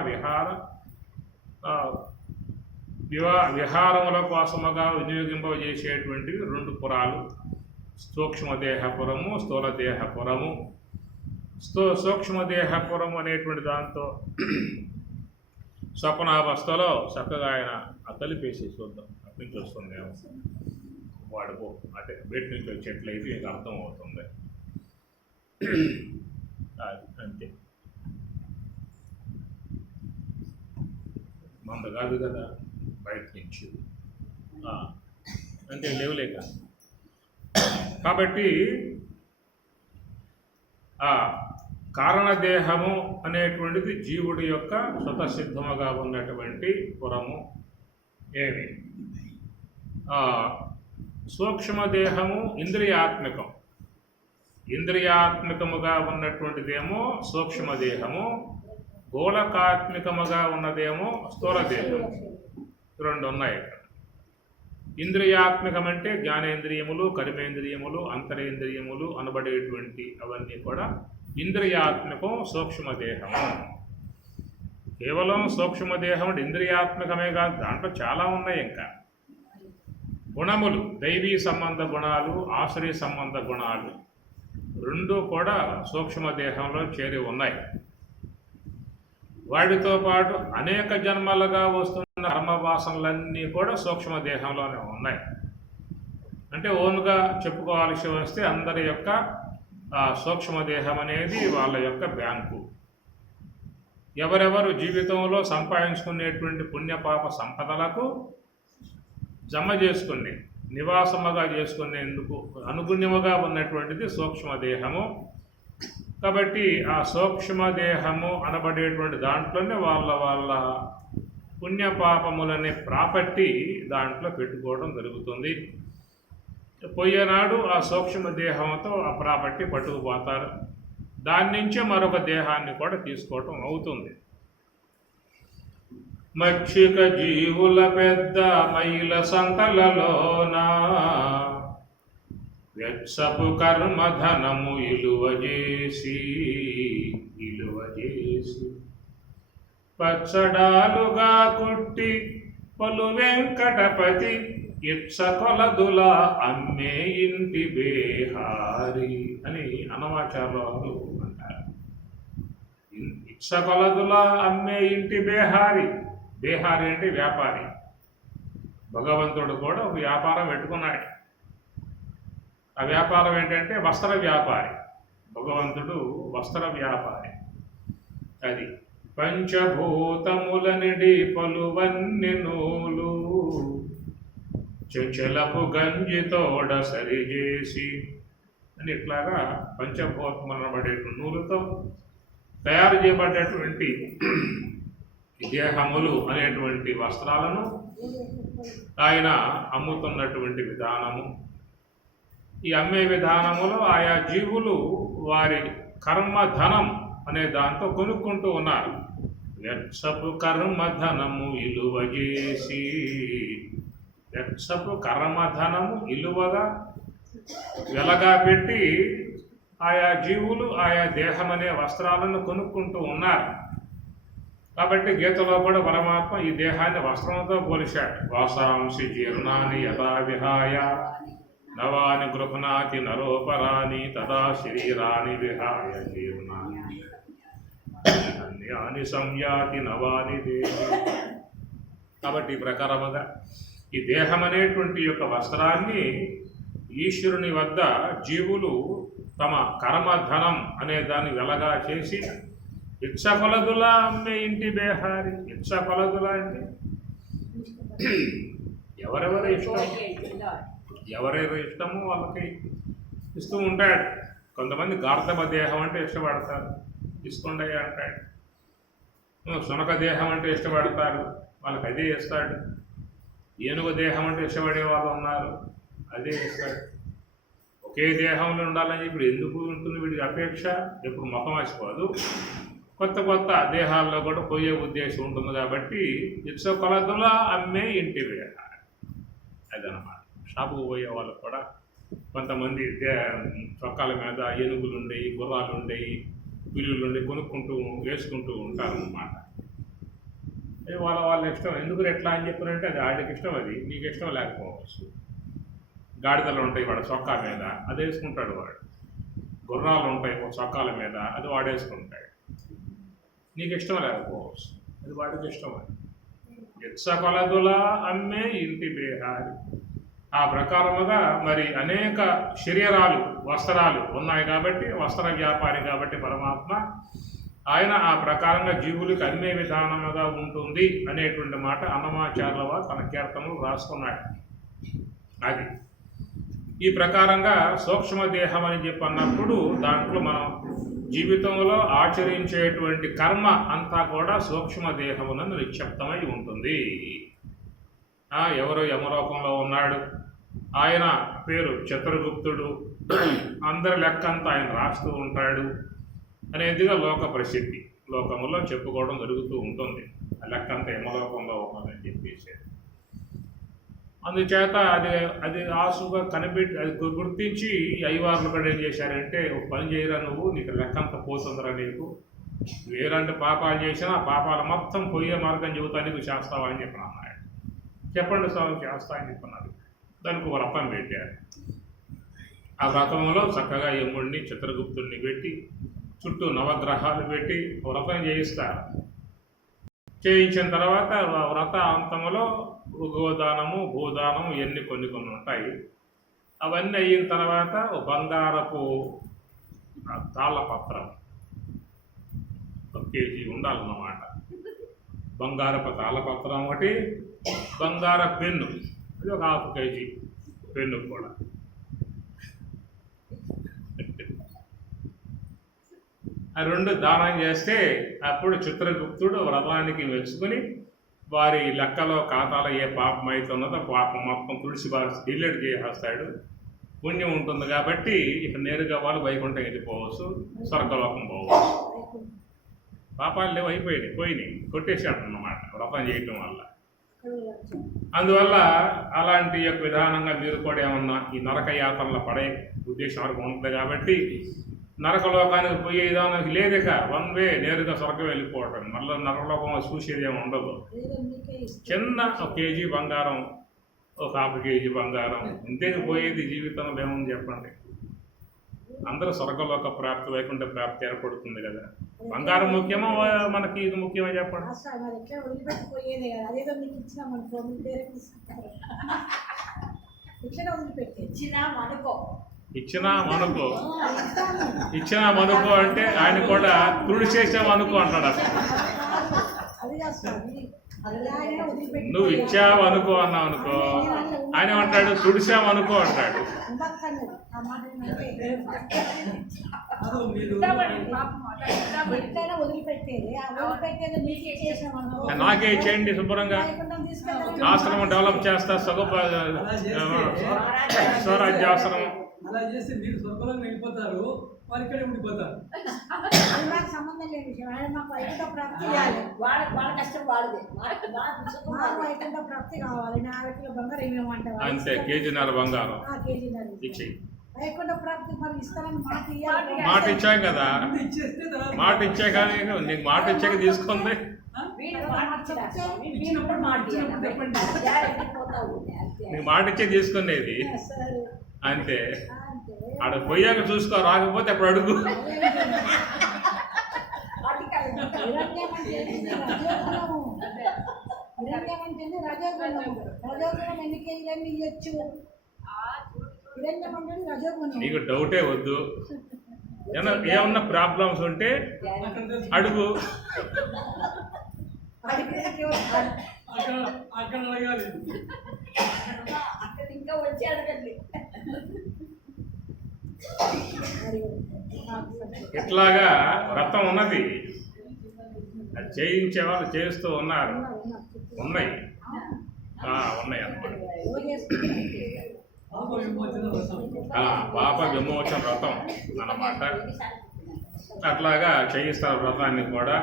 విహారముల కోసముగా వినియోగింపజేసేటువంటివి రెండు పురాలు, సూక్ష్మదేహపురము, స్థూలదేహపురము. సూక్ష్మదేహపురము అనేటువంటి దాంతో స్వప్నావస్థలో చక్కగా ఆయన కలిపేసి చూద్దాం, అటు నుంచి వస్తుంది వాడుకో, అంటే బయట నుంచి వచ్చేట్లయితే మీకు అర్థం అవుతుంది. అంతే, మంద కాదు కదా బయట నుంచి, అంతే లేవులేక. కాబట్టి ఆ కారణదేహము అనేటువంటిది జీవుడి యొక్క స్వతసిద్ధముగా ఉన్నటువంటి పురము. ఏమి సూక్ష్మదేహము ఇంద్రియాత్మకం. ఇంద్రియాత్మకముగా ఉన్నటువంటిదేమో సూక్ష్మదేహము, గోళకాత్మికముగా ఉన్నదేమో స్థూలదేహము. రెండు ఉన్నాయి ఇక్కడ. ఇంద్రియాత్మకం అంటే జ్ఞానేంద్రియములు, కర్మేంద్రియములు, అంతరేంద్రియములు అనబడేటువంటి అవన్నీ కూడా ఇంద్రియాత్మకం, సూక్ష్మదేహము. కేవలం సూక్ష్మదేహం అంటే ఇంద్రియాత్మకమే కాదు, దాంట్లో చాలా ఉన్నాయి. ఇంకా గుణములు, దైవీ సంబంధ గుణాలు, ఆశ్రయ సంబంధ గుణాలు రెండు కూడా సూక్ష్మదేహంలో చేరి ఉన్నాయి. వాటితో పాటు అనేక జన్మలుగా వస్తున్న కర్మవాసనలన్నీ కూడా సూక్ష్మదేహంలోనే ఉన్నాయి. అంటే ఓన్గా చెప్పుకోవాల్సి వస్తే అందరి యొక్క సూక్ష్మదేహం అనేది వాళ్ళ యొక్క బ్యాంకు. ఎవరెవరు జీవితంలో సంపాదించుకునేటువంటి పుణ్యపాప సంపదలకు జమ చేసుకుని నివాసముగా చేసుకునేందుకు అనుగుణ్యముగా ఉన్నటువంటిది సూక్ష్మదేహము. కాబట్టి ఆ సూక్ష్మదేహము అనబడేటువంటి దాంట్లోనే వాళ్ళ పుణ్యపాపములనే ప్రాపర్టీ దాంట్లో పెట్టుకోవడం జరుగుతుంది. పోయేనాడు ఆ సూక్ష్మదేహంతో ఆ ప్రాపర్టీ పట్టుకుపోతారు. దాని నుంచే మరొక దేహాన్ని కూడా తీసుకోవటం అవుతుంది. మక్షిక జీవుల పెద్ద మైల సంతలలోన వెచ్చపు కర్మధనము ఇలువజేసి పచ్చడాలుగా కుట్టి పలు వెంకటపతి ఇచ్చ కొలదుల అమ్మే ఇంటి బేహారి అని అన్నమాచార్యులు అంటారు. ఇచ్చ కొలదుల అమ్మే ఇంటి బేహారి. బేహారి అంటే వ్యాపారి. భగవంతుడు కూడా ఒక వ్యాపారం పెట్టుకున్నాడు. ఆ వ్యాపారం ఏంటంటే వస్త్ర వ్యాపారి. భగవంతుడు వస్త్ర వ్యాపారి. అది పంచభూతములనిడి పలువన్ని నూలు చెంచలపు గంజితోడ సరిచేసి అని ఇట్లాగా పంచభూతములనబడేటువంటి నూలుతో తయారు చేయబడ్డటువంటి దేహములు అనేటువంటి వస్త్రాలను ఆయన అమ్ముతున్నటువంటి విధానము. ఈ అమ్మే విధానములో ఆయా జీవులు వారి కర్మధనం అనే దాంతో కొనుక్కుంటూ ఉన్నారు. వ్యర్థపు కర్మధనము ఇలువజేసి, వ్యర్థపు కర్మధనము ఇలువగా వెలగా పెట్టి ఆయా జీవులు ఆయా దేహం అనే వస్త్రాలను కొనుక్కుంటూ ఉన్నారు. కాబట్టి గీతలో కూడా పరమాత్మ ఈ దేహాన్ని వస్త్రంతో పోలిశాడు. వాసాంసి జీర్ణాన్ని యథా విహాయ నవాని గృహ్ణాతి నరోపరాని తదా శరీరాన్ని విహాయ జీర్ణాన్ని అన్యాని సంయాతి నవాని దేహి. కాబట్టి ఈ ప్రకారముగా ఈ దేహం అనేటువంటి యొక్క వస్త్రాన్ని ఈశ్వరుని వద్ద జీవులు తమ కర్మధనం అనే దాన్ని వెలగా చేసి ఇచ్చకొలదులా అమ్మే ఇంటి బేహారి. ఇచ్చకొలదులా అంటే ఎవరెవరి ఇష్టమో వాళ్ళకి ఇస్తూ ఉంటాడు. కొంతమంది గార్ధబ దేహం అంటే ఇష్టపడతారు, ఇస్తుండయ్య అంటాడు. సునక దేహం అంటే ఇష్టపడతారు, వాళ్ళకి అదే ఇస్తాడు. ఏనుగు దేహం అంటే ఇష్టపడే వాళ్ళు ఉన్నారు, అదే ఇస్తాడు. ఒకే దేహంలో ఉండాలని ఇప్పుడు ఎందుకు ఉంటుంది వీడికి అపేక్ష? ఎప్పుడు ముఖం వచ్చిపోదు, కొత్త కొత్త దేహాల్లో కూడా పోయే ఉద్దేశం ఉంటుంది. కాబట్టి ఇచ్చో కొలదులా అమ్మే ఇంటి వేహారి అదనమాట. షాపుకు పోయే వాళ్ళకు కూడా కొంతమంది చొక్కాల మీద ఏనుగులు ఉండేవి, గుర్రాలు ఉండేవి, పిల్లులు ఉండి కొనుక్కుంటూ వేసుకుంటూ ఉంటారు అన్నమాట. వాళ్ళ ఇష్టం. ఎందుకు ఎట్లా అని చెప్పారంటే అది ఆడికి ఇష్టం, అది నీకు ఇష్టం లేకపోవచ్చు. గాడిదలు ఉంటాయి వాడు చొక్కా మీద, అది వేసుకుంటాడు వాడు. గుర్రాలు ఉంటాయి చొక్కాల మీద, అది వాడేసుకుంటాడు. నీకు ఇష్టం లేకపోవచ్చు, అది వాడికి ఇష్టం. అది ఇచ్చకొలదులా అమ్మే ఇంటి బేహారి. ఆ ప్రకారముగా మరి అనేక శరీరాలు, వస్త్రాలు ఉన్నాయి కాబట్టి వస్త్ర వ్యాపారి కాబట్టి పరమాత్మ ఆయన ఆ ప్రకారంగా జీవులకు అమ్మే విధానముగా ఉంటుంది అనేటువంటి మాట అన్నమాచార్యుల వారు తన కీర్తనలు రాసుకున్నాడు. అది ఈ ప్రకారంగా సూక్ష్మదేహం అని చెప్పి అన్నప్పుడు దాంట్లో మనం జీవితంలో ఆచరించేటువంటి కర్మ అంతా కూడా సూక్ష్మదేహమునందు నిక్షిప్తమై ఉంటుంది. ఎవరో యమలోకంలో ఉన్నాడు, ఆయన పేరు చిత్రగుప్తుడు, అందరి లెక్కంతా ఆయన రాస్తూ ఉంటాడు అనేదిగా లోక ప్రసిద్ధి. లోకంలో చెప్పుకోవడం జరుగుతూ ఉంటుంది, ఆ లెక్కంతా యమలోకంలో ఉన్నదని చెప్పేసి. అందుచేత అది ఆసుగా అది గుర్తించి అయ్యవార్లు కూడా ఏం చేశారంటే, ఒక పని చేయరా నువ్వు, నీకు లెక్కంతా పోతుందిరా, నీకు వేరంటే పాపాలు చేసినా ఆ పాపాలు మొత్తం పోయే మార్గం చెబుతా, నీకు చేస్తావా అని చెప్పిన అన్నాడు. చెప్పండి స్వామి చేస్తా అని చెప్పినారు. దానికి ఒక వ్రతం పెట్టారు. ఆ వ్రతంలో చక్కగా యముడిని చిత్రగుప్తుడిని పెట్టి చుట్టూ నవగ్రహాలు పెట్టి వ్రతం చేయిస్తారు. చేయించిన తర్వాత వ్రత అంతంలో గోదానము, భూదానము ఇవన్నీ కొన్ని ఉంటాయి. అవన్నీ అయిన తర్వాత బంగారపు తాళపత్రం 1 కేజీ ఉండాలన్నమాట. బంగారపు తాళపత్రం ఒకటి, బంగార పెన్ను అది ఒక 1/2 కేజీ పెన్ను కూడా. ఆ 2 దానం చేస్తే అప్పుడు చిత్రగుప్తుడు వ్రతానికి మెచ్చుకొని వారి లెక్కలో ఖాతాలో ఏ పాపం అయితే ఉన్నదో పాపం మొత్తం తుడిసిబారి డిలీట్ చేసేస్తాడు. పుణ్యం ఉంటుంది కాబట్టి ఇక నేరుగా వాళ్ళు వైకుంఠం వెళ్ళిపోవచ్చు, స్వర్గలోకం పోవచ్చు. పాపాలు లేవు, పోయినాయి, కొట్టేశాడు అన్నమాట వ్రతం చేయటం వల్ల. అందువల్ల అలాంటి యొక్క విధానంగా మీరు కూడా ఏమన్నా ఈ నరక యాత్రలో పడే ఉద్దేశం వరకు ఉంటుంది కాబట్టి నరకలోకానికి పోయే విధానానికి లేదిక, 1 వే నేరుగా స్వర్గం వెళ్ళిపోవటం. మళ్ళీ నరకలోకం చూసేది ఏమి ఉండదు. చిన్న 1 కేజీ బంగారం, ఒక 1/2 కేజీ బంగారం, ఇంతేకి పోయేది జీవితంలో ఏముంది చెప్పండి. అందరూ స్వర్గలోక ప్రాప్తి, వైకుంఠ ప్రాప్తి ఏర్పడుతుంది కదా. బంగారం ముఖ్యమో మనకి ఇది ముఖ్యమో చెప్పండి. ఇచ్చినా మనుకో అంటే ఆయన కూడా తుడి చేసామనుకో అంటాడు. అసలు నువ్వు ఇచ్చావనుకో అన్నావు అనుకో, ఆయన అంటాడు తుడిసామనుకో అంటాడు. నాకే చేయండి శుభ్రంగా, ఆశ్రమం డెవలప్ చేస్తా, స్వరాజ్యాశ్రమం అలా చేస్తే మీరు స్వర్గంలోకి వెళ్ళిపోతారు, వారి ఇక్కడే ఉండిపోతారు. సంబంధం లేని విషయం. ఆయన మాకు వైకుంఠ ప్రాప్తి చేయాలి, వాళ్ళ కష్టం వాళ్ళది, వైకుంఠ ప్రాప్తి కావాలి. 4 కిలో బంగారం ఏమేమంటారు అంతే, 1.5 కేజీ బంగారం ఇచ్చేయి. వైకుంఠ ప్రాప్తి మరి ఇస్తారని మాట ఇచ్చాం కదా, మాట ఇచ్చే కానీ నీకు మాట ఇచ్చాక తీసుకుంది. నీకు మాట ఇచ్చే తీసుకునేది అంతే. ఆడ పోయాక చూసుకో, రాకపోతే అప్పుడు అడుగు. రజోగుణం ఎన్ని కేజీలన్నీ ఇవ్వచ్చు. హిరణ్యమండలి రజోగుణం. నీకు డౌటే వద్దు. ఏమన్నా ప్రాబ్లమ్స్ ఉంటే అడుగు. అక్కడ అడగాలి. అక్కడ ఇంకా వచ్చి అడగండి. ఇట్లాగా వ్రతం ఉన్నది, అది చేయించే వాళ్ళు చేస్తూ ఉన్నారు, ఉన్నాయి ఉన్నాయి అన్నమాట. పాప విమోచన వ్రతం అన్నమాట. అట్లాగా చేయిస్తారు వ్రతాన్ని కూడా.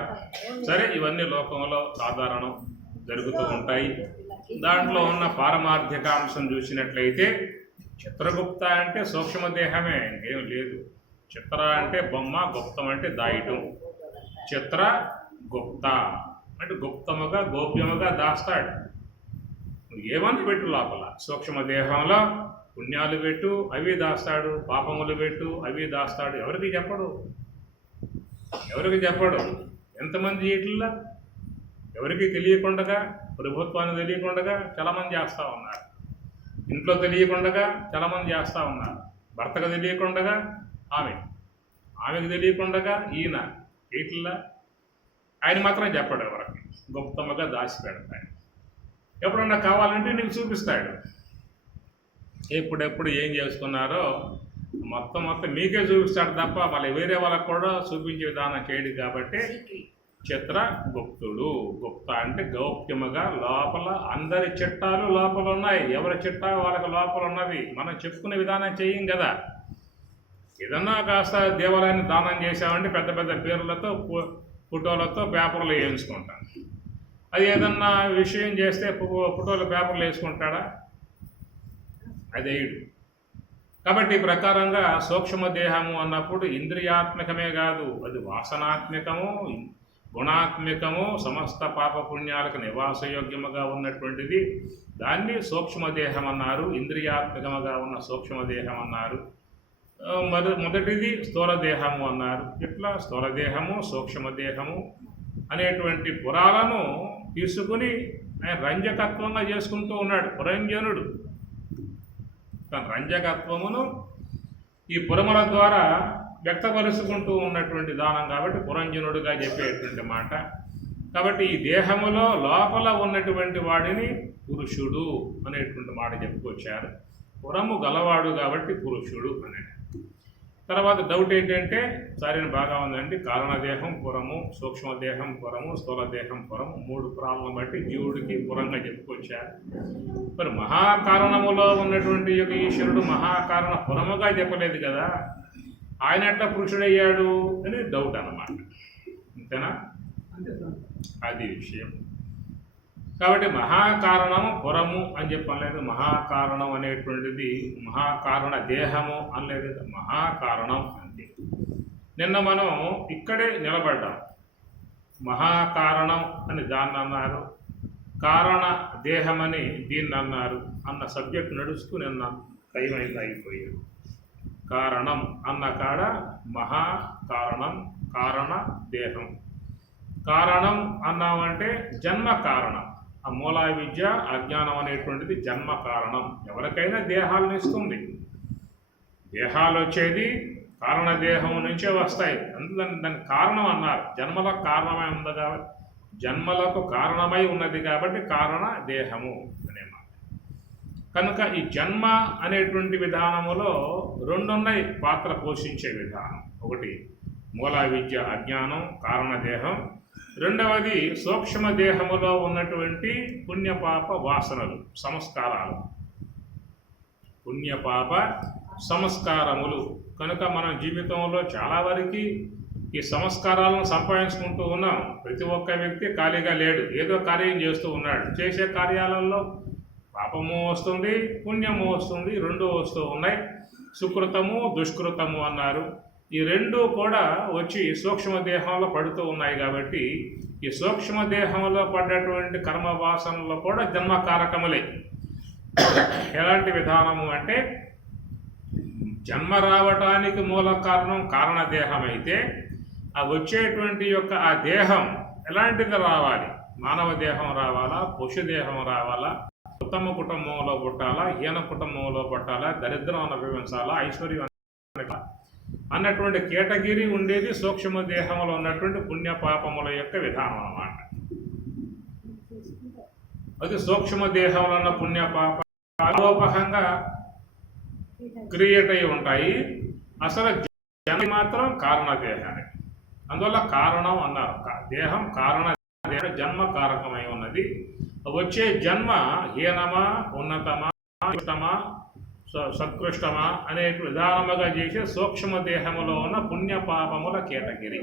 సరే, ఇవన్నీ లోకంలో సాధారణం జరుగుతూ ఉంటాయి. దాంట్లో ఉన్న పారమార్థికాంశం చూసినట్లయితే చిత్రగుప్త అంటే సూక్ష్మదేహమే, ఇంకేం లేదు. చిత్ర అంటే బొమ్మ, గుప్తం అంటే దాయటం. చిత్ర గుప్త అంటే గుప్తముగా గోప్యముగా దాస్తాడు. ఏమన్నా పెట్టు లోపల, సూక్ష్మదేహంలో పుణ్యాలు పెట్టు అవి దాస్తాడు, పాపములు పెట్టు అవి దాస్తాడు. ఎవరికి చెప్పడు, ఎవరికి చెప్పడు. ఎంతమంది వీటిల్లో ఎవరికి తెలియకుండా, ప్రభుత్వాన్ని తెలియకుండా చాలామంది చేస్తూ ఉన్నారు, ఇంట్లో తెలియకుండా చాలామంది చేస్తూ ఉన్నారు, భర్తకు తెలియకుండా ఆమెకు తెలియకుండా ఈయన వీటిల్లో. ఆయన మాత్రం చెప్పాడు, ఎవరికి గుప్తముగా దాచి పెడతాడు. ఎప్పుడన్నా కావాలంటే నీకు చూపిస్తాడు. ఎప్పుడెప్పుడు ఏం చేసుకున్నారో మొత్తం మీకే చూపిస్తాడు తప్ప మళ్ళీ వేరే వాళ్ళకు కూడా చూపించే విధానం చేయడు. కాబట్టి చిత్రగుప్తుడు. గుప్త అంటే గౌప్యముగా, లోపల అందరి చిట్టాలు లోపల ఉన్నాయి. ఎవరి చిట్టా వాళ్ళకి లోపల ఉన్నది. మనం చెప్పుకునే విధానం చేయం కదా. ఏదన్నా కాస్త దేవాలయాన్ని దానం చేసామంటే పెద్ద పెద్ద పేర్లతో ఫోటోలతో పేపర్లు వేయించుకుంటాం. అది ఏదన్నా విషయం చేస్తే ఫోటోలు పేపర్లు వేసుకుంటాడా? అది వేయడు. కాబట్టి ఈ ప్రకారంగా సూక్ష్మదేహము అన్నప్పుడు ఇంద్రియాత్మకమే కాదు, అది వాసనాత్మకము, గుణాత్మకము, సమస్త పాపపుణ్యాలకు నివాసయోగ్యముగా ఉన్నటువంటిది. దాన్ని సూక్ష్మదేహం అన్నారు. ఇంద్రియాత్మకముగా ఉన్న సూక్ష్మదేహం అన్నారు. మొదటిది స్థూలదేహము అన్నారు. ఇట్లా స్థూలదేహము, సూక్ష్మదేహము అనేటువంటి పురాలను తీసుకుని ఆయన రంజకత్వంగా చేసుకుంటూ ఉన్నాడు పురంజనుడు. తన రంజకత్వమును ఈ పురముల ద్వారా వ్యక్తపరుచుకుంటూ ఉన్నటువంటి దానం కాబట్టి పురంజనుడుగా చెప్పేటువంటి మాట. కాబట్టి ఈ దేహములో లోపల ఉన్నటువంటి వాడిని పురుషుడు అనేటువంటి మాట చెప్పుకొచ్చారు. పురము గలవాడు కాబట్టి పురుషుడు అనేది. తర్వాత డౌట్ ఏంటంటే, సరైన బాగా ఉందండి, కారణదేహం పురము, సూక్ష్మదేహం పురము, స్థూలదేహం పురము, 3 పురాలను బట్టి జీవుడికి పురంగా చెప్పుకొచ్చారు. మరి మహాకారణములో ఉన్నటువంటి యొక్క ఈశ్వరుడు మహాకారణ పురముగా చెప్పలేదు కదా, ఆయన ఎట్లా పురుషుడయ్యాడు అని డౌట్ అన్నమాట. అంతేనా? అది విషయం. కాబట్టి మహాకారణము పురము అని చెప్పలేదు. మహాకారణం అనేటువంటిది మహాకారణ దేహము అనలేదు, మహాకారణం అంతే. నిన్న మనం ఇక్కడే నిలబడ్డాం. మహాకారణం అని దాన్ని అన్నారు, కారణ దేహమని దీన్ని అన్నారు అన్న సబ్జెక్ట్ నడుస్తూ నిన్న టైం అయితే అయిపోయాడు. కారణం అన్న కాడ మహాకారణం, కారణ దేహం. కారణం అన్నామంటే జన్మ కారణం. ఆ మూలా విద్య అజ్ఞానం అనేటువంటిది జన్మ కారణం. ఎవరికైనా దేహాలను ఇస్తుంది. దేహాలు వచ్చేది కారణదేహం నుంచే వస్తాయి. అందుకని దాని కారణం అన్నారు. జన్మలకు కారణమై ఉంది కాబట్టి, జన్మలకు కారణమై ఉన్నది కాబట్టి కారణ దేహము అనే మాట. కనుక ఈ జన్మ అనేటువంటి విధానములో 2 ఉన్నాయి పాత్ర పోషించే విధానం. ఒకటి మూలా విద్య అజ్ఞానం, కారణదేహం. రెండవది సూక్ష్మదేహములో ఉన్నటువంటి పుణ్యపాప వాసనలు, సంస్కారాలు. పుణ్యపాప సంస్కారములు. కనుక మన జీవితంలో చాలా వరకు ఈ సంస్కారాలను సంపాదించుకుంటూ ఉన్నాం. ప్రతి ఒక్క వ్యక్తి ఖాళీగా లేడు, ఏదో కార్యం చేస్తూ ఉన్నాడు. చేసే కార్యాలలో పాపము వస్తుంది, పుణ్యము వస్తుంది, 2 వస్తూ ఉన్నాయి. సుకృతము, దుష్కృతము అన్నారు. ఈ 2 కూడా వచ్చి సూక్ష్మదేహంలో పడుతూ ఉన్నాయి. కాబట్టి ఈ సూక్ష్మదేహంలో పడ్డటువంటి కర్మవాసనలో కూడా జన్మకారకములే. ఎలాంటి విధానము అంటే, జన్మ రావటానికి మూల కారణం కారణదేహం అయితే, ఆ వచ్చేటువంటి యొక్క ఆ దేహం ఎలాంటిది రావాలి? మానవ దేహం రావాలా, పశుదేహం రావాలా, ఉత్తమ కుటుంబంలో పుట్టాలా, హీన కుటుంబంలో పుట్టాలా, దరిద్రం అనుభవించాలా, ఐశ్వర్యం అన్నటువంటి కేటగిరీ ఉండేది సూక్ష్మ దేహంలో ఉన్నటువంటి పుణ్య పాపముల యొక్క విధానం అన్నమాట. అది సూక్ష్మ దేహంలో ఉన్న పుణ్య పాప ఆలోపకంగా క్రియేట్ అయి ఉంటాయి. అసలు జన్మ మాత్రం కారణ దేహానికి, అందువల్ల కారణం అన్నారు. దేహం కారణ దేహం జన్మ కారకమై ఉన్నది. వచ్చే జన్మ హీనమా, ఉన్నతమా, ఉత్తమా, సత్కృష్టమా అనే విధానముగా చేసే సూక్ష్మ దేహములో ఉన్న పుణ్య పాపముల కేటగిరీ.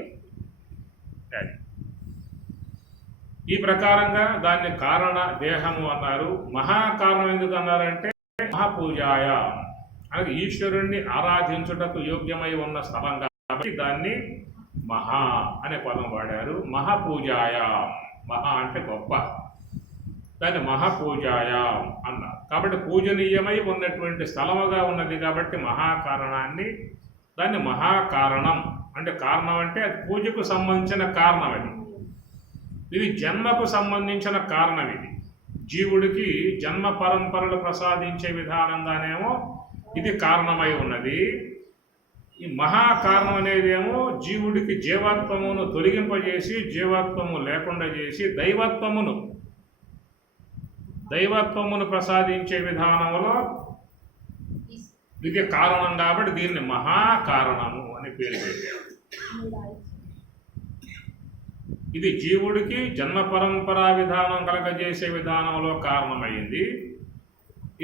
ఈ ప్రకారంగా దాన్ని కారణ దేహము అన్నారు. మహాకారణం ఎందుకు అన్నారంటే మహాపూజాయ అనేది ఈశ్వరుణ్ణి ఆరాధించుటకు యోగ్యమై ఉన్న స్థలం కాబట్టి దాన్ని మహా అనే పదం వాడారు. మహాపూజాయ, మహా అంటే గొప్ప, దాన్ని మహాపూజాయ అన్నారు. కాబట్టి పూజనీయమై ఉన్నటువంటి స్థలముగా ఉన్నది కాబట్టి మహాకారణాన్ని, దాన్ని మహాకారణం అంటే కారణం అంటే అది పూజకు సంబంధించిన కారణం. అది ఇది జన్మకు సంబంధించిన కారణం. ఇది జీవుడికి జన్మ పరంపరలు ప్రసాదించే విధానంగానేమో ఇది కారణమై ఉన్నది. ఈ మహాకారణం అనేదేమో జీవుడికి జీవాత్మమును తొలగింపజేసి, జీవాత్మము లేకుండా చేసి దైవత్వమును ప్రసాదించే విధానంలో ఇది కారణం కాబట్టి దీన్ని మహాకారణము అని పేరు పెట్టారు. ఇది జీవుడికి జన్మ పరంపరా విధానం కలగజేసే విధానంలో కారణమైంది.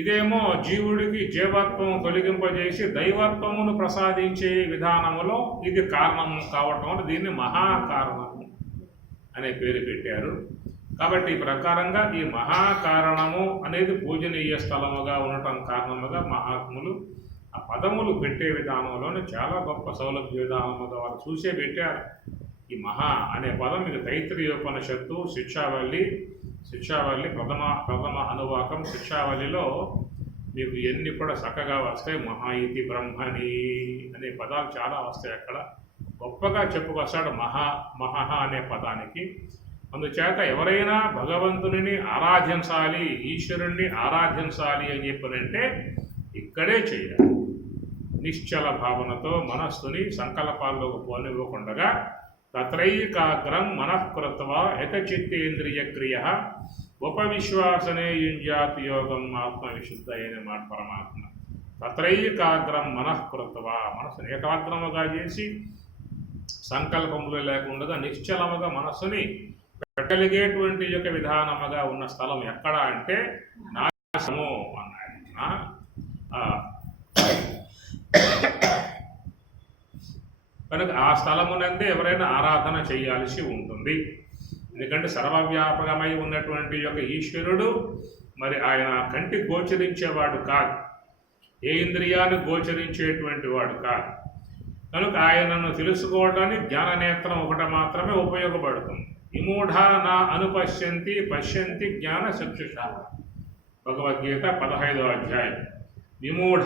ఇదేమో జీవుడికి జీవత్వము తొలగింపజేసి దైవత్వమును ప్రసాదించే విధానములో ఇది కారణం కావటం వల్ల దీన్ని మహాకారణము అనే పేరు పెట్టారు. కాబట్టి ఈ ప్రకారంగా ఈ మహాకారణము అనేది పూజనీయ స్థలముగా ఉండటం కారణముగా మహాత్ములు ఆ పదములు పెట్టే విధానంలోనే చాలా గొప్ప సౌలభ్య విధానముగా వారు చూసే పెట్టారు. ఈ మహా అనే పదం మీకు తైత్రీయోపనిషత్తు శిక్షావళి ప్రథమ అనువాకం శిక్షావళిలో మీకు ఎన్ని కూడా చక్కగా వస్తాయి. మహా ఇతి బ్రహ్మణి అనే పదాలు చాలా వస్తాయి. అక్కడ గొప్పగా చెప్పుకొస్తాడు మహా అనే పదానికి. అందుచేత ఎవరైనా భగవంతుని ఆరాధించాలి, ఈశ్వరుణ్ణి ఆరాధించాలి అని చెప్పనంటే ఇక్కడే చేయాలి. నిశ్చల భావనతో మనస్సుని సంకల్పాల్లోకి పోనివ్వకుండగా తత్రైకాగ్రం మనఃకృత్వా యతచిత్తేంద్రియ క్రియ ఉపవిశ్వాసనే యుంజాత్ యోగం ఆత్మవిశుద్ధ అనే మాట పరమాత్మ. తత్రైకాగ్రం మనఃకృత్వా మనస్సుని ఏకాగ్రముగా చేసి సంకల్పములు లేకుండా నిశ్చలముగా మనస్సుని పెట్టగలిగేటువంటి యొక్క విధానముగా ఉన్న స్థలం ఎక్కడ అంటే నాశము అన్నాడు. కనుక ఆ స్థలమునందే ఎవరైనా ఆరాధన చేయాల్సి ఉంటుంది. ఎందుకంటే సర్వవ్యాపకమై ఉన్నటువంటి యొక్క ఈశ్వరుడు మరి ఆయన కంటి గోచరించేవాడు కాదు, ఏ ఇంద్రియాన్ని గోచరించేటువంటి వాడు కాదు. కనుక ఆయనను తెలుసుకోవడానికి జ్ఞాననేత్రం ఒకటి మాత్రమే ఉపయోగపడుతుంది. విమూఢా నా అనుపశ్యంతి పశ్యంతి జ్ఞాన చక్షుష. భగవద్గీత 15వ అధ్యాయం. విమూఢ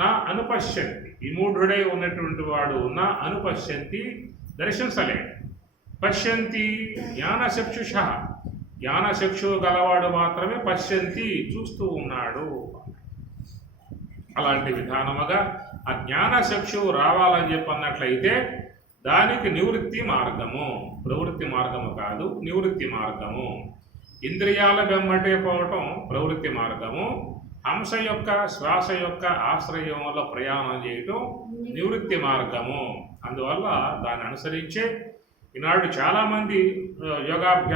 నా అనుపశ్యంతి, విమూఢుడై ఉన్నటువంటి వాడు నా అనుపశ్యంతి దర్శించలేడు. పశ్యంతి జ్ఞానచక్షుష, జ్ఞానచక్షు గలవాడు మాత్రమే పశ్యంతి చూస్తూ ఉన్నాడు. అలాంటి విధానముగా ఆ జ్ఞానచక్షువు రావాలని చెప్పన్నట్లయితే దానికి నివృత్తి మార్గము, ప్రవృత్తి మార్గము కాదు, నివృత్తి మార్గము. ఇంద్రియాల వెంబటే పోవటం ప్రవృత్తి మార్గము, హంస యొక్క శ్వాస యొక్క ఆశ్రయంలో ప్రయాణం చేయటం నివృత్తి మార్గము. అందువల్ల దాన్ని అనుసరించే ఈనాడు చాలామంది యోగాభ్యాసం